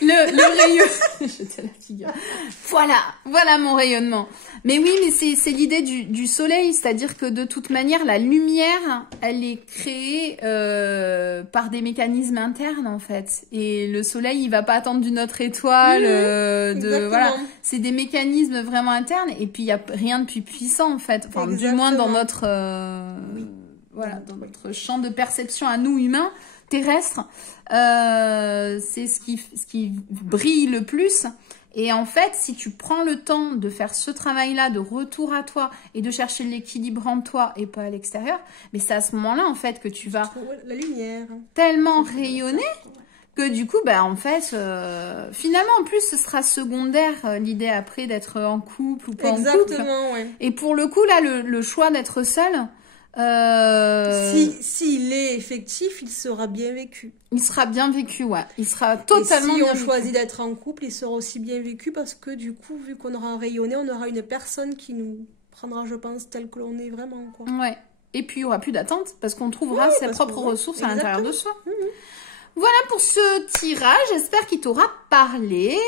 le rayonnement. Jeter la figure. Voilà mon rayonnement. Mais oui, mais c'est l'idée du soleil, c'est-à-dire que de toute manière, la lumière, elle est créée par des mécanismes internes, en fait. Et le soleil, il va pas attendre d'une autre étoile. C'est des mécanismes vraiment internes. Et puis, il y a rien de plus puissant, en fait. Enfin, du moins dans notre dans notre champ de perception à nous, humains, terrestres. C'est ce qui brille le plus. Et en fait, si tu prends le temps de faire ce travail-là de retour à toi et de chercher l'équilibre en toi et pas à l'extérieur, mais c'est à ce moment-là, en fait, que tu vas la lumière tellement rayonner que du coup, en fait, finalement, en plus, ce sera secondaire, l'idée après d'être en couple ou pas en couple. Exactement, ouais. Et pour le coup, là, le choix d'être seul... S'il est effectif, il sera bien vécu. Il sera bien vécu, ouais. Il sera totalement bien vécu. Si on choisit d'être en couple, il sera aussi bien vécu parce que du coup, vu qu'on aura rayonné, on aura une personne qui nous prendra, je pense, tel que l'on est vraiment, quoi. Ouais. Et puis, il n'y aura plus d'attente parce qu'on trouvera ses propres ressources à l'intérieur de soi. Voilà pour ce tirage, j'espère qu'il t'aura parlé.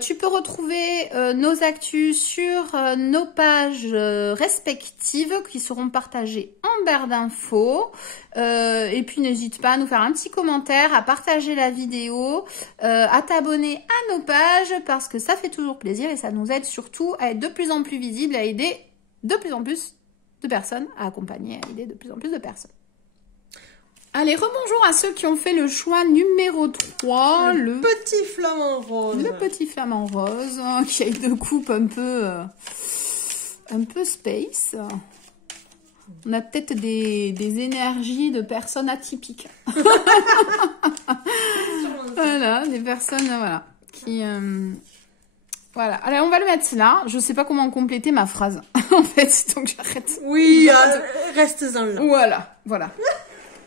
Tu peux retrouver nos actus sur nos pages respectives qui seront partagées en barre d'infos. Et puis n'hésite pas à nous faire un petit commentaire, à partager la vidéo, à t'abonner à nos pages parce que ça fait toujours plaisir et ça nous aide surtout à être de plus en plus visible, à aider de plus en plus de personnes, à accompagner, à aider de plus en plus de personnes. Allez, rebonjour à ceux qui ont fait le choix numéro 3, le petit flamant rose. Le petit flamant rose, hein, qui a une coupe un peu space. On a peut-être des énergies de personnes atypiques. Voilà, des personnes, voilà, qui... Voilà, alors on va le mettre là. Je sais pas comment compléter ma phrase, en fait, donc j'arrête. Oui, reste-en là. Voilà.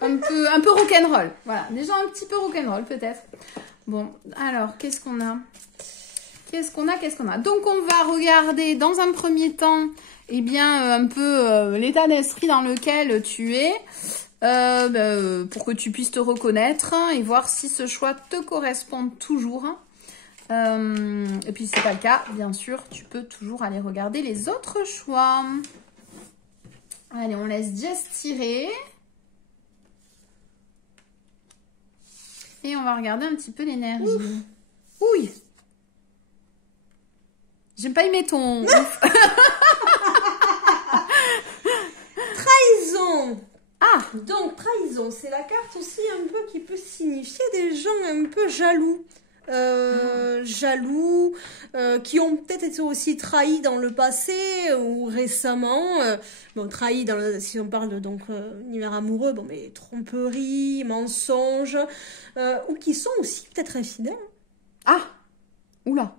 Un peu rock'n'roll. Voilà, déjà un petit peu rock'n'roll peut-être. Bon, alors, qu'est-ce qu'on a? Donc, on va regarder dans un premier temps, eh bien, un peu l'état d'esprit dans lequel tu es, pour que tu puisses te reconnaître et voir si ce choix te correspond toujours. Et puis, si c'est pas le cas, bien sûr, tu peux toujours aller regarder les autres choix. Allez, on laisse Jess tirer. Et on va regarder un petit peu l'énergie. Oui. J'ai pas aimé ton... Trahison. Ah. Donc, trahison, c'est la carte aussi un peu qui peut signifier des gens un peu jaloux. Qui ont peut-être été aussi trahis dans le passé ou récemment. Bon, trahis si on parle de univers amoureux, bon, mais tromperie, mensonges, ou qui sont aussi peut-être infidèles. Ah, oula.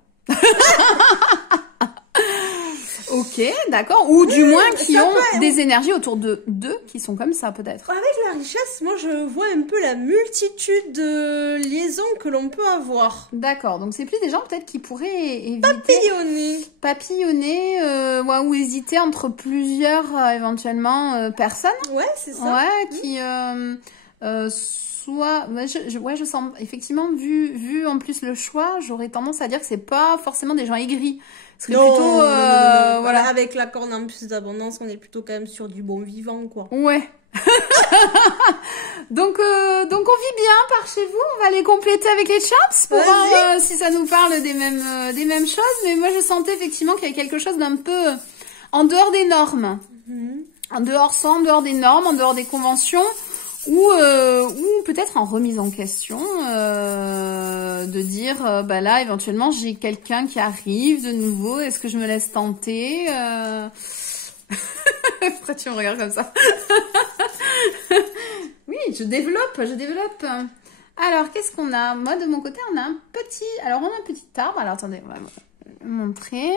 Ok, d'accord. Ou du moins qui ont des énergies autour d'eux qui sont comme ça, peut-être. Avec la richesse, moi, je vois un peu la multitude de liaisons que l'on peut avoir. D'accord. Donc, c'est plus des gens peut-être qui pourraient éviter... Papillonner, ou hésiter entre plusieurs, éventuellement, personnes. Ouais, c'est ça. Ouais, qui... soit... je sens... Effectivement, vu en plus le choix, j'aurais tendance à dire que c'est pas forcément des gens aigris. Ce serait plutôt... non. Voilà. Avec la corne en plus d'abondance, on est plutôt quand même sur du bon vivant, quoi. Ouais. donc on vit bien par chez vous. On va les compléter avec les charts pour voir si ça nous parle des mêmes choses. Mais moi, je sentais effectivement qu'il y avait quelque chose d'un peu en dehors des normes. En dehors des normes, en dehors des conventions. Ou peut-être en remise en question, de dire, là, éventuellement, j'ai quelqu'un qui arrive de nouveau, est-ce que je me laisse tenter Pourquoi tu me regardes comme ça? Oui, je développe. Alors, qu'est-ce qu'on a? Moi, de mon côté, on a un petit arbre. Alors, attendez, on va montrer.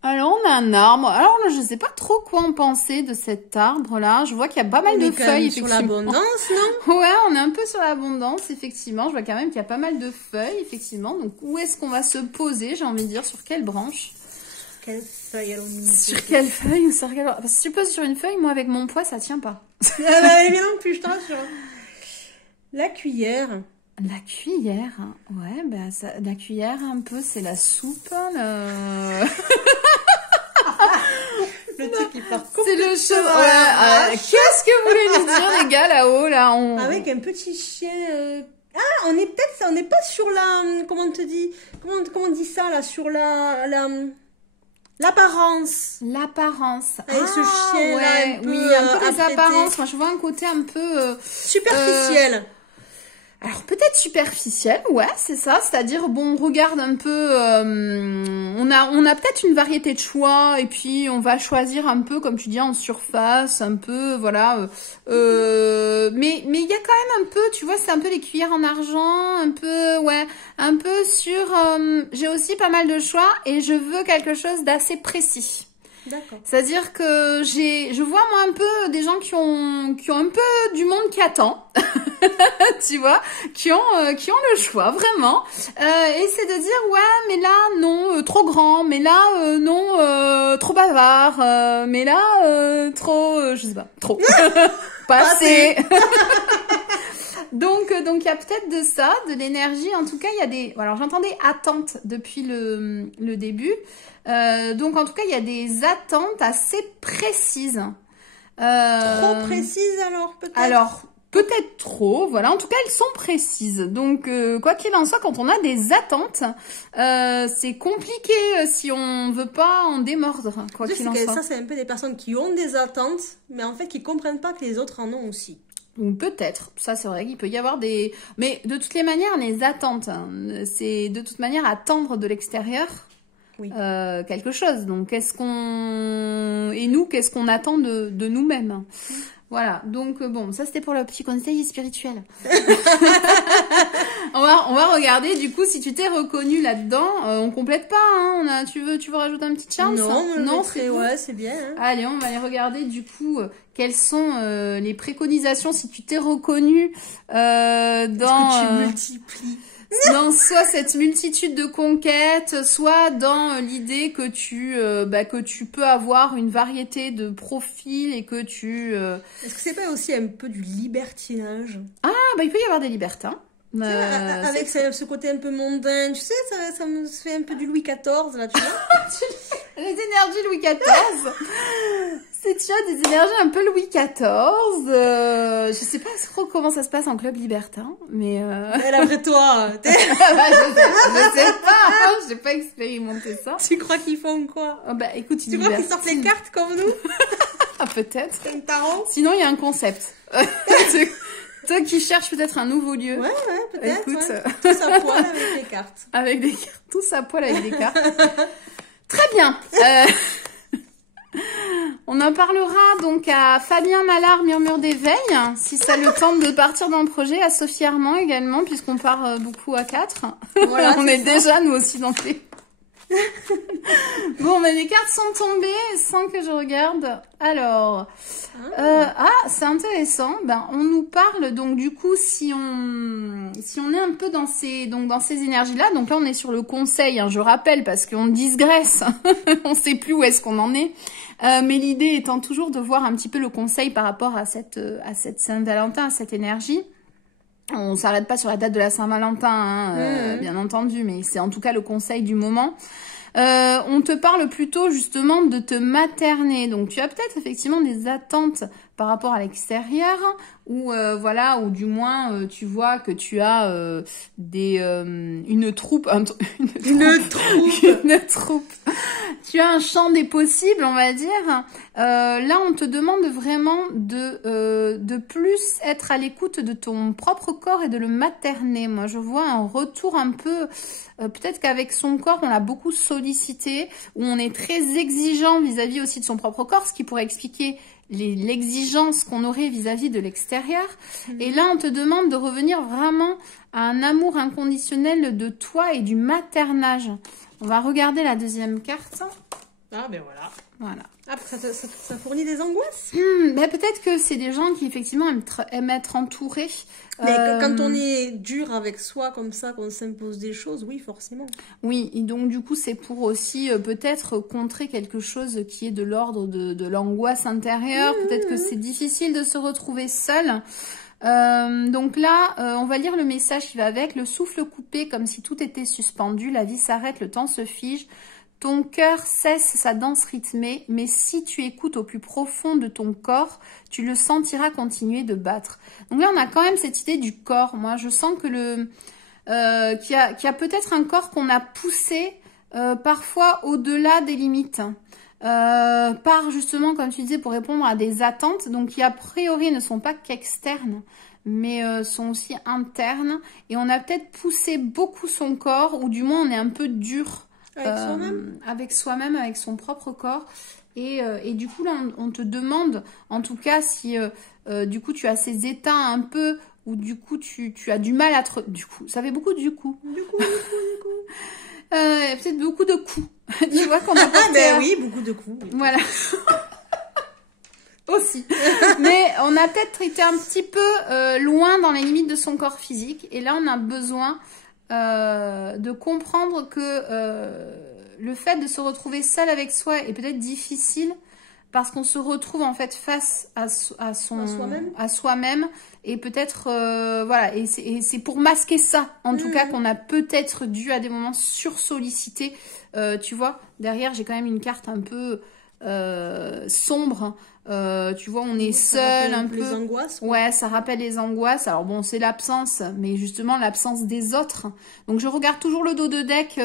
Alors, on a un arbre. Alors là, je sais pas trop quoi en penser de cet arbre-là. Je vois qu'il y a pas mal de feuilles, effectivement. Sur l'abondance, non? Ouais, on est un peu sur l'abondance, effectivement. Je vois quand même qu'il y a pas mal de feuilles, effectivement. Donc, où est-ce qu'on va se poser, j'ai envie de dire, sur quelle branche? Quelle feuille allons sur quelle feuille ou sur quelle... Parce que si tu poses sur une feuille, moi, avec mon poids, ça tient pas. Mais non plus, je te rassure. La cuillère. La cuillère, ouais, la cuillère un peu, c'est la soupe, le truc qui part c'est le cheval. Qu'est-ce que vous voulez nous dire, les gars, là-haut, là, Avec un petit chien. Ah, on n'est pas sur la. Comment on te dit? Comment on dit ça, là? Sur l'apparence. L'apparence. Et ce chien, ouais, là, un peu, oui, un peu les apparences. Moi, je vois un côté un peu superficiel. Alors peut-être superficiel, ouais, c'est ça. C'est-à-dire, bon, on regarde un peu, on a peut-être une variété de choix et puis on va choisir un peu, comme tu dis, en surface, un peu, voilà. Mais il y a quand même un peu, tu vois, c'est un peu les cuillères en argent, un peu, ouais, un peu sur. J'ai aussi pas mal de choix et je veux quelque chose d'assez précis. D'accord. C'est-à-dire que je vois moi un peu des gens qui ont un peu du monde qui attend, tu vois, qui ont le choix vraiment. Et c'est de dire ouais, mais là non, trop grand, mais là non, trop bavard, mais là trop, je sais pas, trop, pas assez. Donc il y a peut-être de ça, de l'énergie. En tout cas, il y a des. Alors j'entendais attentes depuis le début. Donc en tout cas, il y a des attentes assez précises. Trop précises alors peut-être. Alors peut-être trop. Voilà. En tout cas, elles sont précises. Donc quoi qu'il en soit, quand on a des attentes, c'est compliqué si on veut pas en démordre. Quoi qu'il en soit. Ça, c'est un peu des personnes qui ont des attentes, mais en fait qui comprennent pas que les autres en ont aussi. Ou peut-être, ça c'est vrai qu'il peut y avoir des... Mais de toutes les manières, les attentes, hein, c'est de toute manière attendre de l'extérieur Oui. quelque chose. Donc qu'est-ce qu'on... Et nous, qu'est-ce qu'on attend de nous-mêmes? Voilà, donc bon, ça c'était pour le petit conseil spirituel. on va regarder du coup si tu t'es reconnu là-dedans. On complète pas, hein. Tu veux rajouter un petit chance? Non, c'est bien. Hein. Allez, on va aller regarder du coup quelles sont les préconisations si tu t'es reconnu dans... Est-ce que tu multiplies dans soit cette multitude de conquêtes, soit dans l'idée que tu peux avoir une variété de profils et que tu... Est-ce que c'est pas aussi un peu du libertinage? Ah, il peut y avoir des libertins. Avec ce côté un peu mondain, tu sais, ça me fait un peu du Louis XIV, là, tu vois. Les énergies Louis XIV. Tu as des énergies un peu Louis XIV. Je sais pas trop comment ça se passe en club libertin, mais... Elle après toi. Je sais pas, j'ai pas expérimenté ça. Tu crois qu'ils font quoi? Écoute, tu crois qu'ils sortent les cartes comme nous? Ah, peut-être. Un tarot? Sinon, il y a un concept. Toi qui cherches peut-être un nouveau lieu. Ouais, peut-être. Écoute, tous à poil avec les cartes. Avec des cartes. Tous à poil avec des cartes. Très bien. On en parlera donc à Fabien Mallard, Murmure d'éveil, si ça le tente de partir dans le projet, à Sophie Armand également, puisqu'on part beaucoup à 4. Voilà, on est déjà, nous aussi, dans les... Bon, les cartes sont tombées sans que je regarde. Alors, c'est intéressant. On nous parle donc du coup si on est un peu dans ces énergies-là. Donc là, on est sur le conseil. Je rappelle parce qu'on digresse. On sait plus où est-ce qu'on en est. Mais l'idée étant toujours de voir un petit peu le conseil par rapport à cette Saint-Valentin, à cette énergie. On s'arrête pas sur la date de la Saint-Valentin, bien entendu, mais c'est en tout cas le conseil du moment. On te parle plutôt justement de te materner. Donc tu as peut-être effectivement des attentes par rapport à l'extérieur, ou ou du moins tu vois que tu as une troupe. Une troupe. Tu as un champ des possibles, on va dire. Là, on te demande vraiment de plus être à l'écoute de ton propre corps et de le materner. Moi, je vois un retour un peu... peut-être qu'avec son corps, on l'a beaucoup sollicité, où on est très exigeant vis-à-vis aussi de son propre corps, ce qui pourrait expliquer l'exigence qu'on aurait vis-à-vis de l'extérieur. Et là, on te demande de revenir vraiment à un amour inconditionnel de toi et du maternage. On va regarder la deuxième carte. Ah, ben voilà. Voilà. Ah, ça fournit des angoisses. Peut-être que c'est des gens qui effectivement aiment être entourés. Mais quand on est dur avec soi comme ça, qu'on s'impose des choses, oui, forcément. Oui, et donc du coup, c'est pour aussi peut-être contrer quelque chose qui est de l'ordre de l'angoisse intérieure. Peut-être que c'est difficile de se retrouver seul. Donc là, on va lire le message qui va avec. Le souffle coupé comme si tout était suspendu. La vie s'arrête, le temps se fige. Ton cœur cesse sa danse rythmée, mais si tu écoutes au plus profond de ton corps, tu le sentiras continuer de battre. Donc là, on a quand même cette idée du corps. Moi, je sens que qu'il y a peut-être un corps qu'on a poussé parfois au-delà des limites. Par justement, comme tu disais, pour répondre à des attentes, donc qui a priori ne sont pas qu'externes, mais sont aussi internes. Et on a peut-être poussé beaucoup son corps, ou du moins on est un peu dur. Avec soi-même, avec son propre corps. Et du coup, là, on te demande, en tout cas, si du coup, tu as ces états un peu où du coup, tu as du mal à te... Du coup, ça fait beaucoup du coup. Du coup. Peut-être beaucoup de coups. Tu vois qu'on a porté... oui, beaucoup de coups. Oui. Voilà. Aussi. Mais on a peut-être été un petit peu loin dans les limites de son corps physique. Et là, on a besoin... de comprendre que le fait de se retrouver seul avec soi est peut-être difficile parce qu'on se retrouve en fait face à soi-même et peut-être et c'est pour masquer ça en tout cas qu'on a peut-être dû à des moments sursolliciter. Tu vois, derrière j'ai quand même une carte un peu sombre. Tu vois, on est seul un peu. Les angoisses. Quoi. Ouais, ça rappelle les angoisses. Alors bon, c'est l'absence, mais justement l'absence des autres. Donc je regarde toujours le dos de deck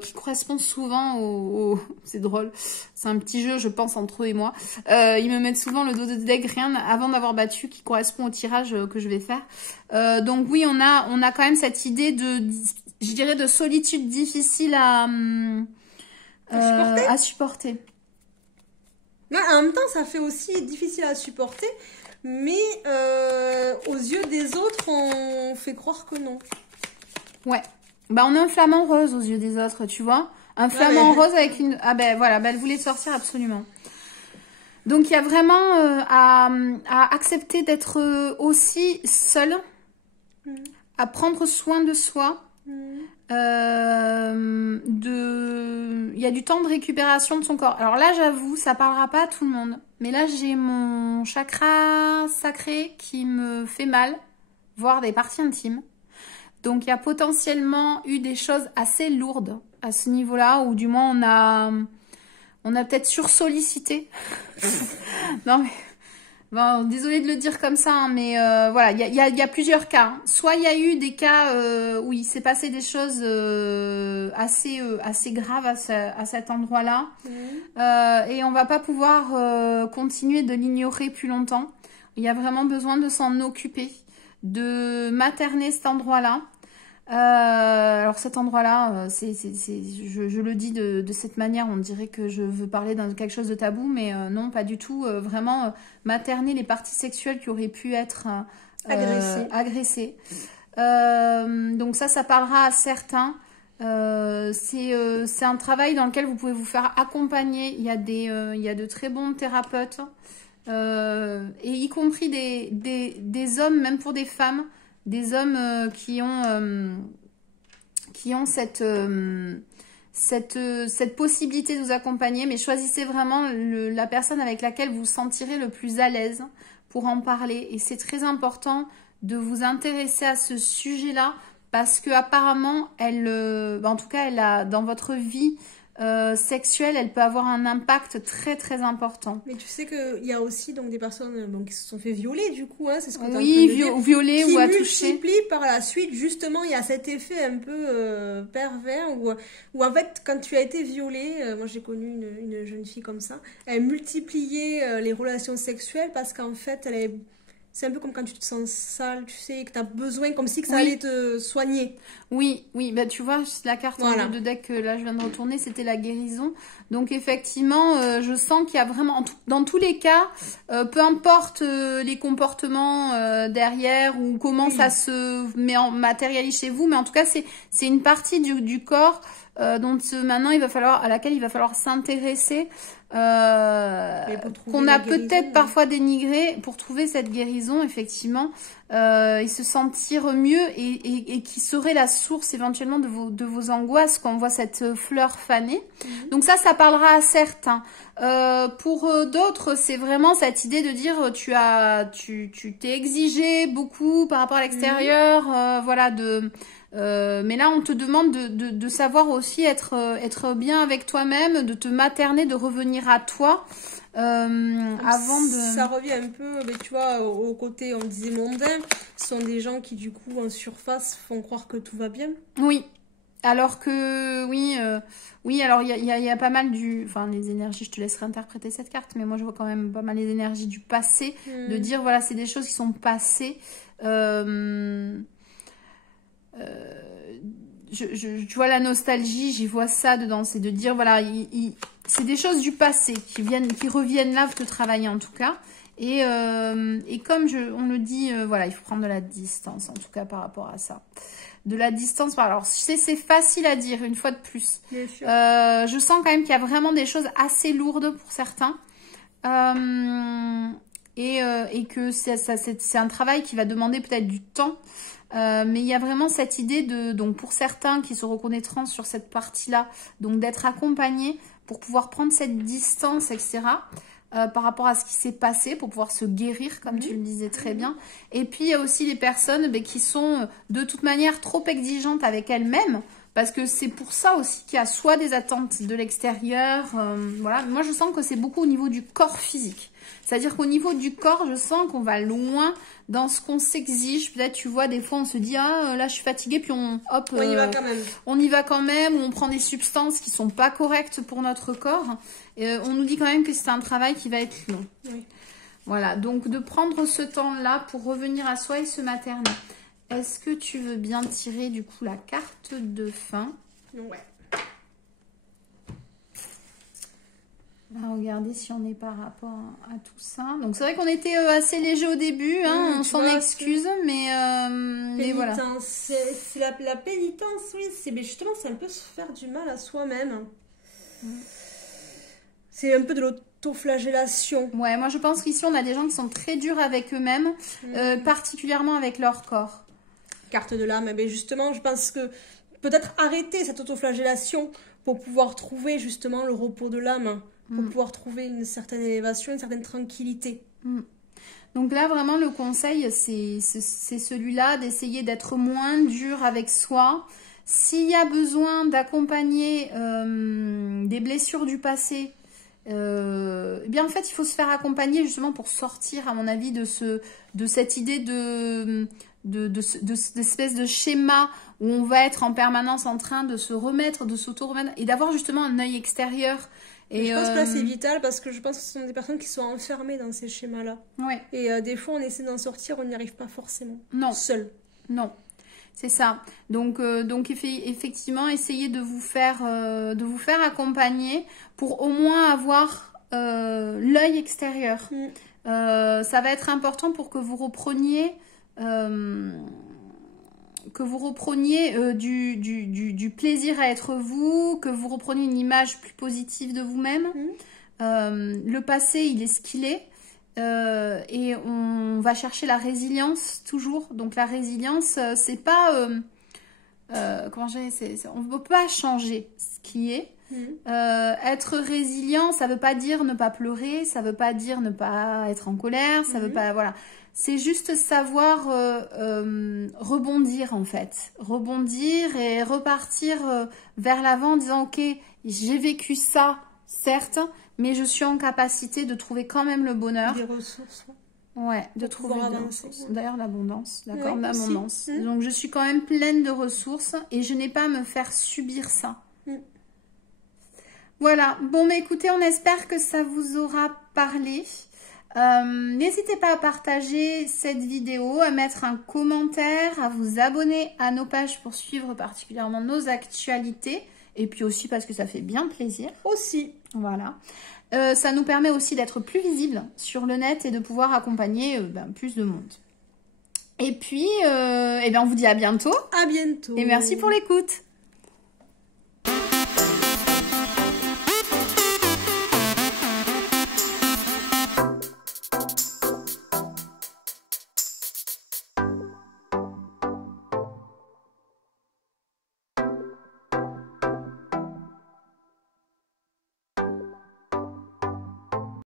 qui correspond souvent c'est drôle. C'est un petit jeu, je pense, entre eux et moi. Ils me mettent souvent le dos de deck rien avant d'avoir battu qui correspond au tirage que je vais faire. Donc oui, on a quand même cette idée je dirais, de solitude difficile à supporter. Mais en même temps, ça fait aussi difficile à supporter, mais aux yeux des autres, on fait croire que non. Ouais. Bah, on a un flamant rose aux yeux des autres, tu vois. Un flamant rose avec une... Ah ben voilà, elle voulait sortir absolument. Donc, il y a vraiment à accepter d'être aussi seule, à prendre soin de soi. Il y a du temps de récupération de son corps. Alors là, j'avoue, ça parlera pas à tout le monde. Mais là, j'ai mon chakra sacré qui me fait mal, voire des parties intimes. Donc, il y a potentiellement eu des choses assez lourdes à ce niveau-là, ou du moins, on a peut-être sursollicité. Non, mais... Bon, désolée de le dire comme ça, hein, mais voilà, il y a plusieurs cas. Hein. Soit il y a eu des cas où il s'est passé des choses assez graves à cet endroit-là, et on va pas pouvoir continuer de l'ignorer plus longtemps. Il y a vraiment besoin de s'en occuper, de materner cet endroit-là. Alors cet endroit-là, je le dis de cette manière, on dirait que je veux parler de quelque chose de tabou, mais non, pas du tout. Vraiment, materner les parties sexuelles qui auraient pu être agressées. Donc ça parlera à certains. C'est un travail dans lequel vous pouvez vous faire accompagner. Il y a de très bons thérapeutes, et y compris des hommes, même pour des femmes. Des hommes qui ont cette possibilité de vous accompagner, mais choisissez vraiment la personne avec laquelle vous vous sentirez le plus à l'aise pour en parler. Et c'est très important de vous intéresser à ce sujet-là parce que apparemment, en tout cas, elle a dans votre vie sexuelle, elle peut avoir un impact très très important. Mais tu sais qu'il y a aussi donc des personnes qui se sont fait violer du coup, hein, c'est ce que tu violer ou à toucher. Qui multiplient par la suite, justement, il y a cet effet un peu pervers où en fait, quand tu as été violée, moi j'ai connu une jeune fille comme ça, elle multipliait les relations sexuelles parce qu'en fait, c'est un peu comme quand tu te sens sale, tu sais, que tu as besoin, comme si que ça allait te soigner. Oui, bah tu vois, la carte de deck que là je viens de retourner, c'était la guérison. Donc effectivement, je sens qu'il y a vraiment, dans tous les cas, peu importe les comportements derrière ou comment ça se matérialise chez vous, mais en tout cas c'est une partie du corps dont maintenant à laquelle il va falloir s'intéresser. Qu'on a peut-être parfois dénigré pour trouver cette guérison effectivement et se sentir mieux et qui serait la source éventuellement de vos angoisses quand on voit cette fleur fanée. Donc ça parlera à certains. Pour d'autres, c'est vraiment cette idée de dire tu t'es exigé beaucoup par rapport à l'extérieur, voilà mais là, on te demande de savoir aussi être bien avec toi-même, de te materner, de revenir à toi avant de... Ça revient un peu, mais tu vois, au côté, on disait mondain, ce sont des gens qui, du coup, en surface, font croire que tout va bien. Oui. Alors que, alors il y a pas mal les énergies, je te laisserai interpréter cette carte, mais moi je vois quand même pas mal les énergies du passé, de dire, voilà, c'est des choses qui sont passées... tu vois la nostalgie, j'y vois ça dedans, c'est de dire voilà, c'est des choses du passé qui reviennent là te travailler en tout cas, et comme on le dit, voilà, il faut prendre de la distance en tout cas par rapport à ça, de la distance. Alors c'est facile à dire une fois de plus. Bien sûr. Je sens quand même qu'il y a vraiment des choses assez lourdes pour certains. Et que c'est un travail qui va demander peut-être du temps. Mais il y a vraiment cette idée donc pour certains qui se reconnaîtront sur cette partie-là, donc d'être accompagnés pour pouvoir prendre cette distance, etc. Par rapport à ce qui s'est passé, pour pouvoir se guérir, comme tu le disais très bien. Et puis il y a aussi les personnes qui sont de toute manière trop exigeantes avec elles-mêmes Parce que c'est pour ça aussi qu'il y a soit des attentes de l'extérieur. Voilà. Moi, je sens que c'est beaucoup au niveau du corps physique. C'est-à-dire qu'au niveau du corps, je sens qu'on va loin dans ce qu'on s'exige. Peut-être, tu vois, des fois, on se dit, ah, là, je suis fatiguée, puis on y va quand même. On y va quand même, ou on prend des substances qui sont pas correctes pour notre corps. On nous dit quand même que c'est un travail qui va être long. Oui. Voilà. Donc, de prendre ce temps-là pour revenir à soi et se materner. Est-ce que tu veux bien tirer, du coup, la carte de fin? Ouais. On va regarder si on est par rapport à tout ça. Donc, c'est vrai qu'on était assez léger au début. Hein, on s'en excuse, mais voilà. C'est la pénitence, oui. Mais justement, c'est un peu se faire du mal à soi-même. C'est un peu de l'autoflagellation. Ouais, moi, je pense qu'ici, on a des gens qui sont très durs avec eux-mêmes, particulièrement avec leur corps. Carte de l'âme, mais justement, je pense que peut-être arrêter cette autoflagellation pour pouvoir trouver justement le repos de l'âme, pour pouvoir trouver une certaine élévation, une certaine tranquillité. Donc là, vraiment, le conseil, c'est celui-là, d'essayer d'être moins dur avec soi. S'il y a besoin d'accompagner des blessures du passé, eh bien en fait, il faut se faire accompagner justement pour sortir, à mon avis, de cette idée d'espèce de schéma où on va être en permanence en train de se remettre, de s'auto-remettre et d'avoir justement un œil extérieur. Et je pense que là c'est vital parce que je pense que ce sont des personnes qui sont enfermées dans ces schémas-là. Ouais. Et des fois on essaie d'en sortir, on n'y arrive pas forcément. Non. Seul. Non. C'est ça. Donc effectivement, essayez de vous faire accompagner pour au moins avoir l'œil extérieur. Ça va être important pour que vous repreniez du plaisir à être vous, que vous repreniez une image plus positive de vous-même. Le passé, il est ce qu'il est. Et on va chercher la résilience toujours. Donc la résilience, c'est pas... on ne peut pas changer ce qui est. Être résilient, ça veut pas dire ne pas pleurer, ça veut pas dire ne pas être en colère, ça veut pas... Voilà. C'est juste savoir rebondir en fait. Rebondir et repartir vers l'avant en disant ok, j'ai vécu ça, certes, mais je suis en capacité de trouver quand même le bonheur. Des ressources. Ouais, de trouver des ressources. D'ailleurs, l'abondance, d'accord, ouais, l'abondance. Donc, je suis quand même pleine de ressources et je n'ai pas à me faire subir ça. Voilà. Bon, mais écoutez, on espère que ça vous aura parlé. N'hésitez pas à partager cette vidéo, à mettre un commentaire, à vous abonner à nos pages pour suivre particulièrement nos actualités. Et puis aussi parce que ça fait bien plaisir. Aussi. Voilà. Ça nous permet aussi d'être plus visibles sur le net et de pouvoir accompagner plus de monde. Et puis, on vous dit à bientôt. À bientôt. Et merci pour l'écoute.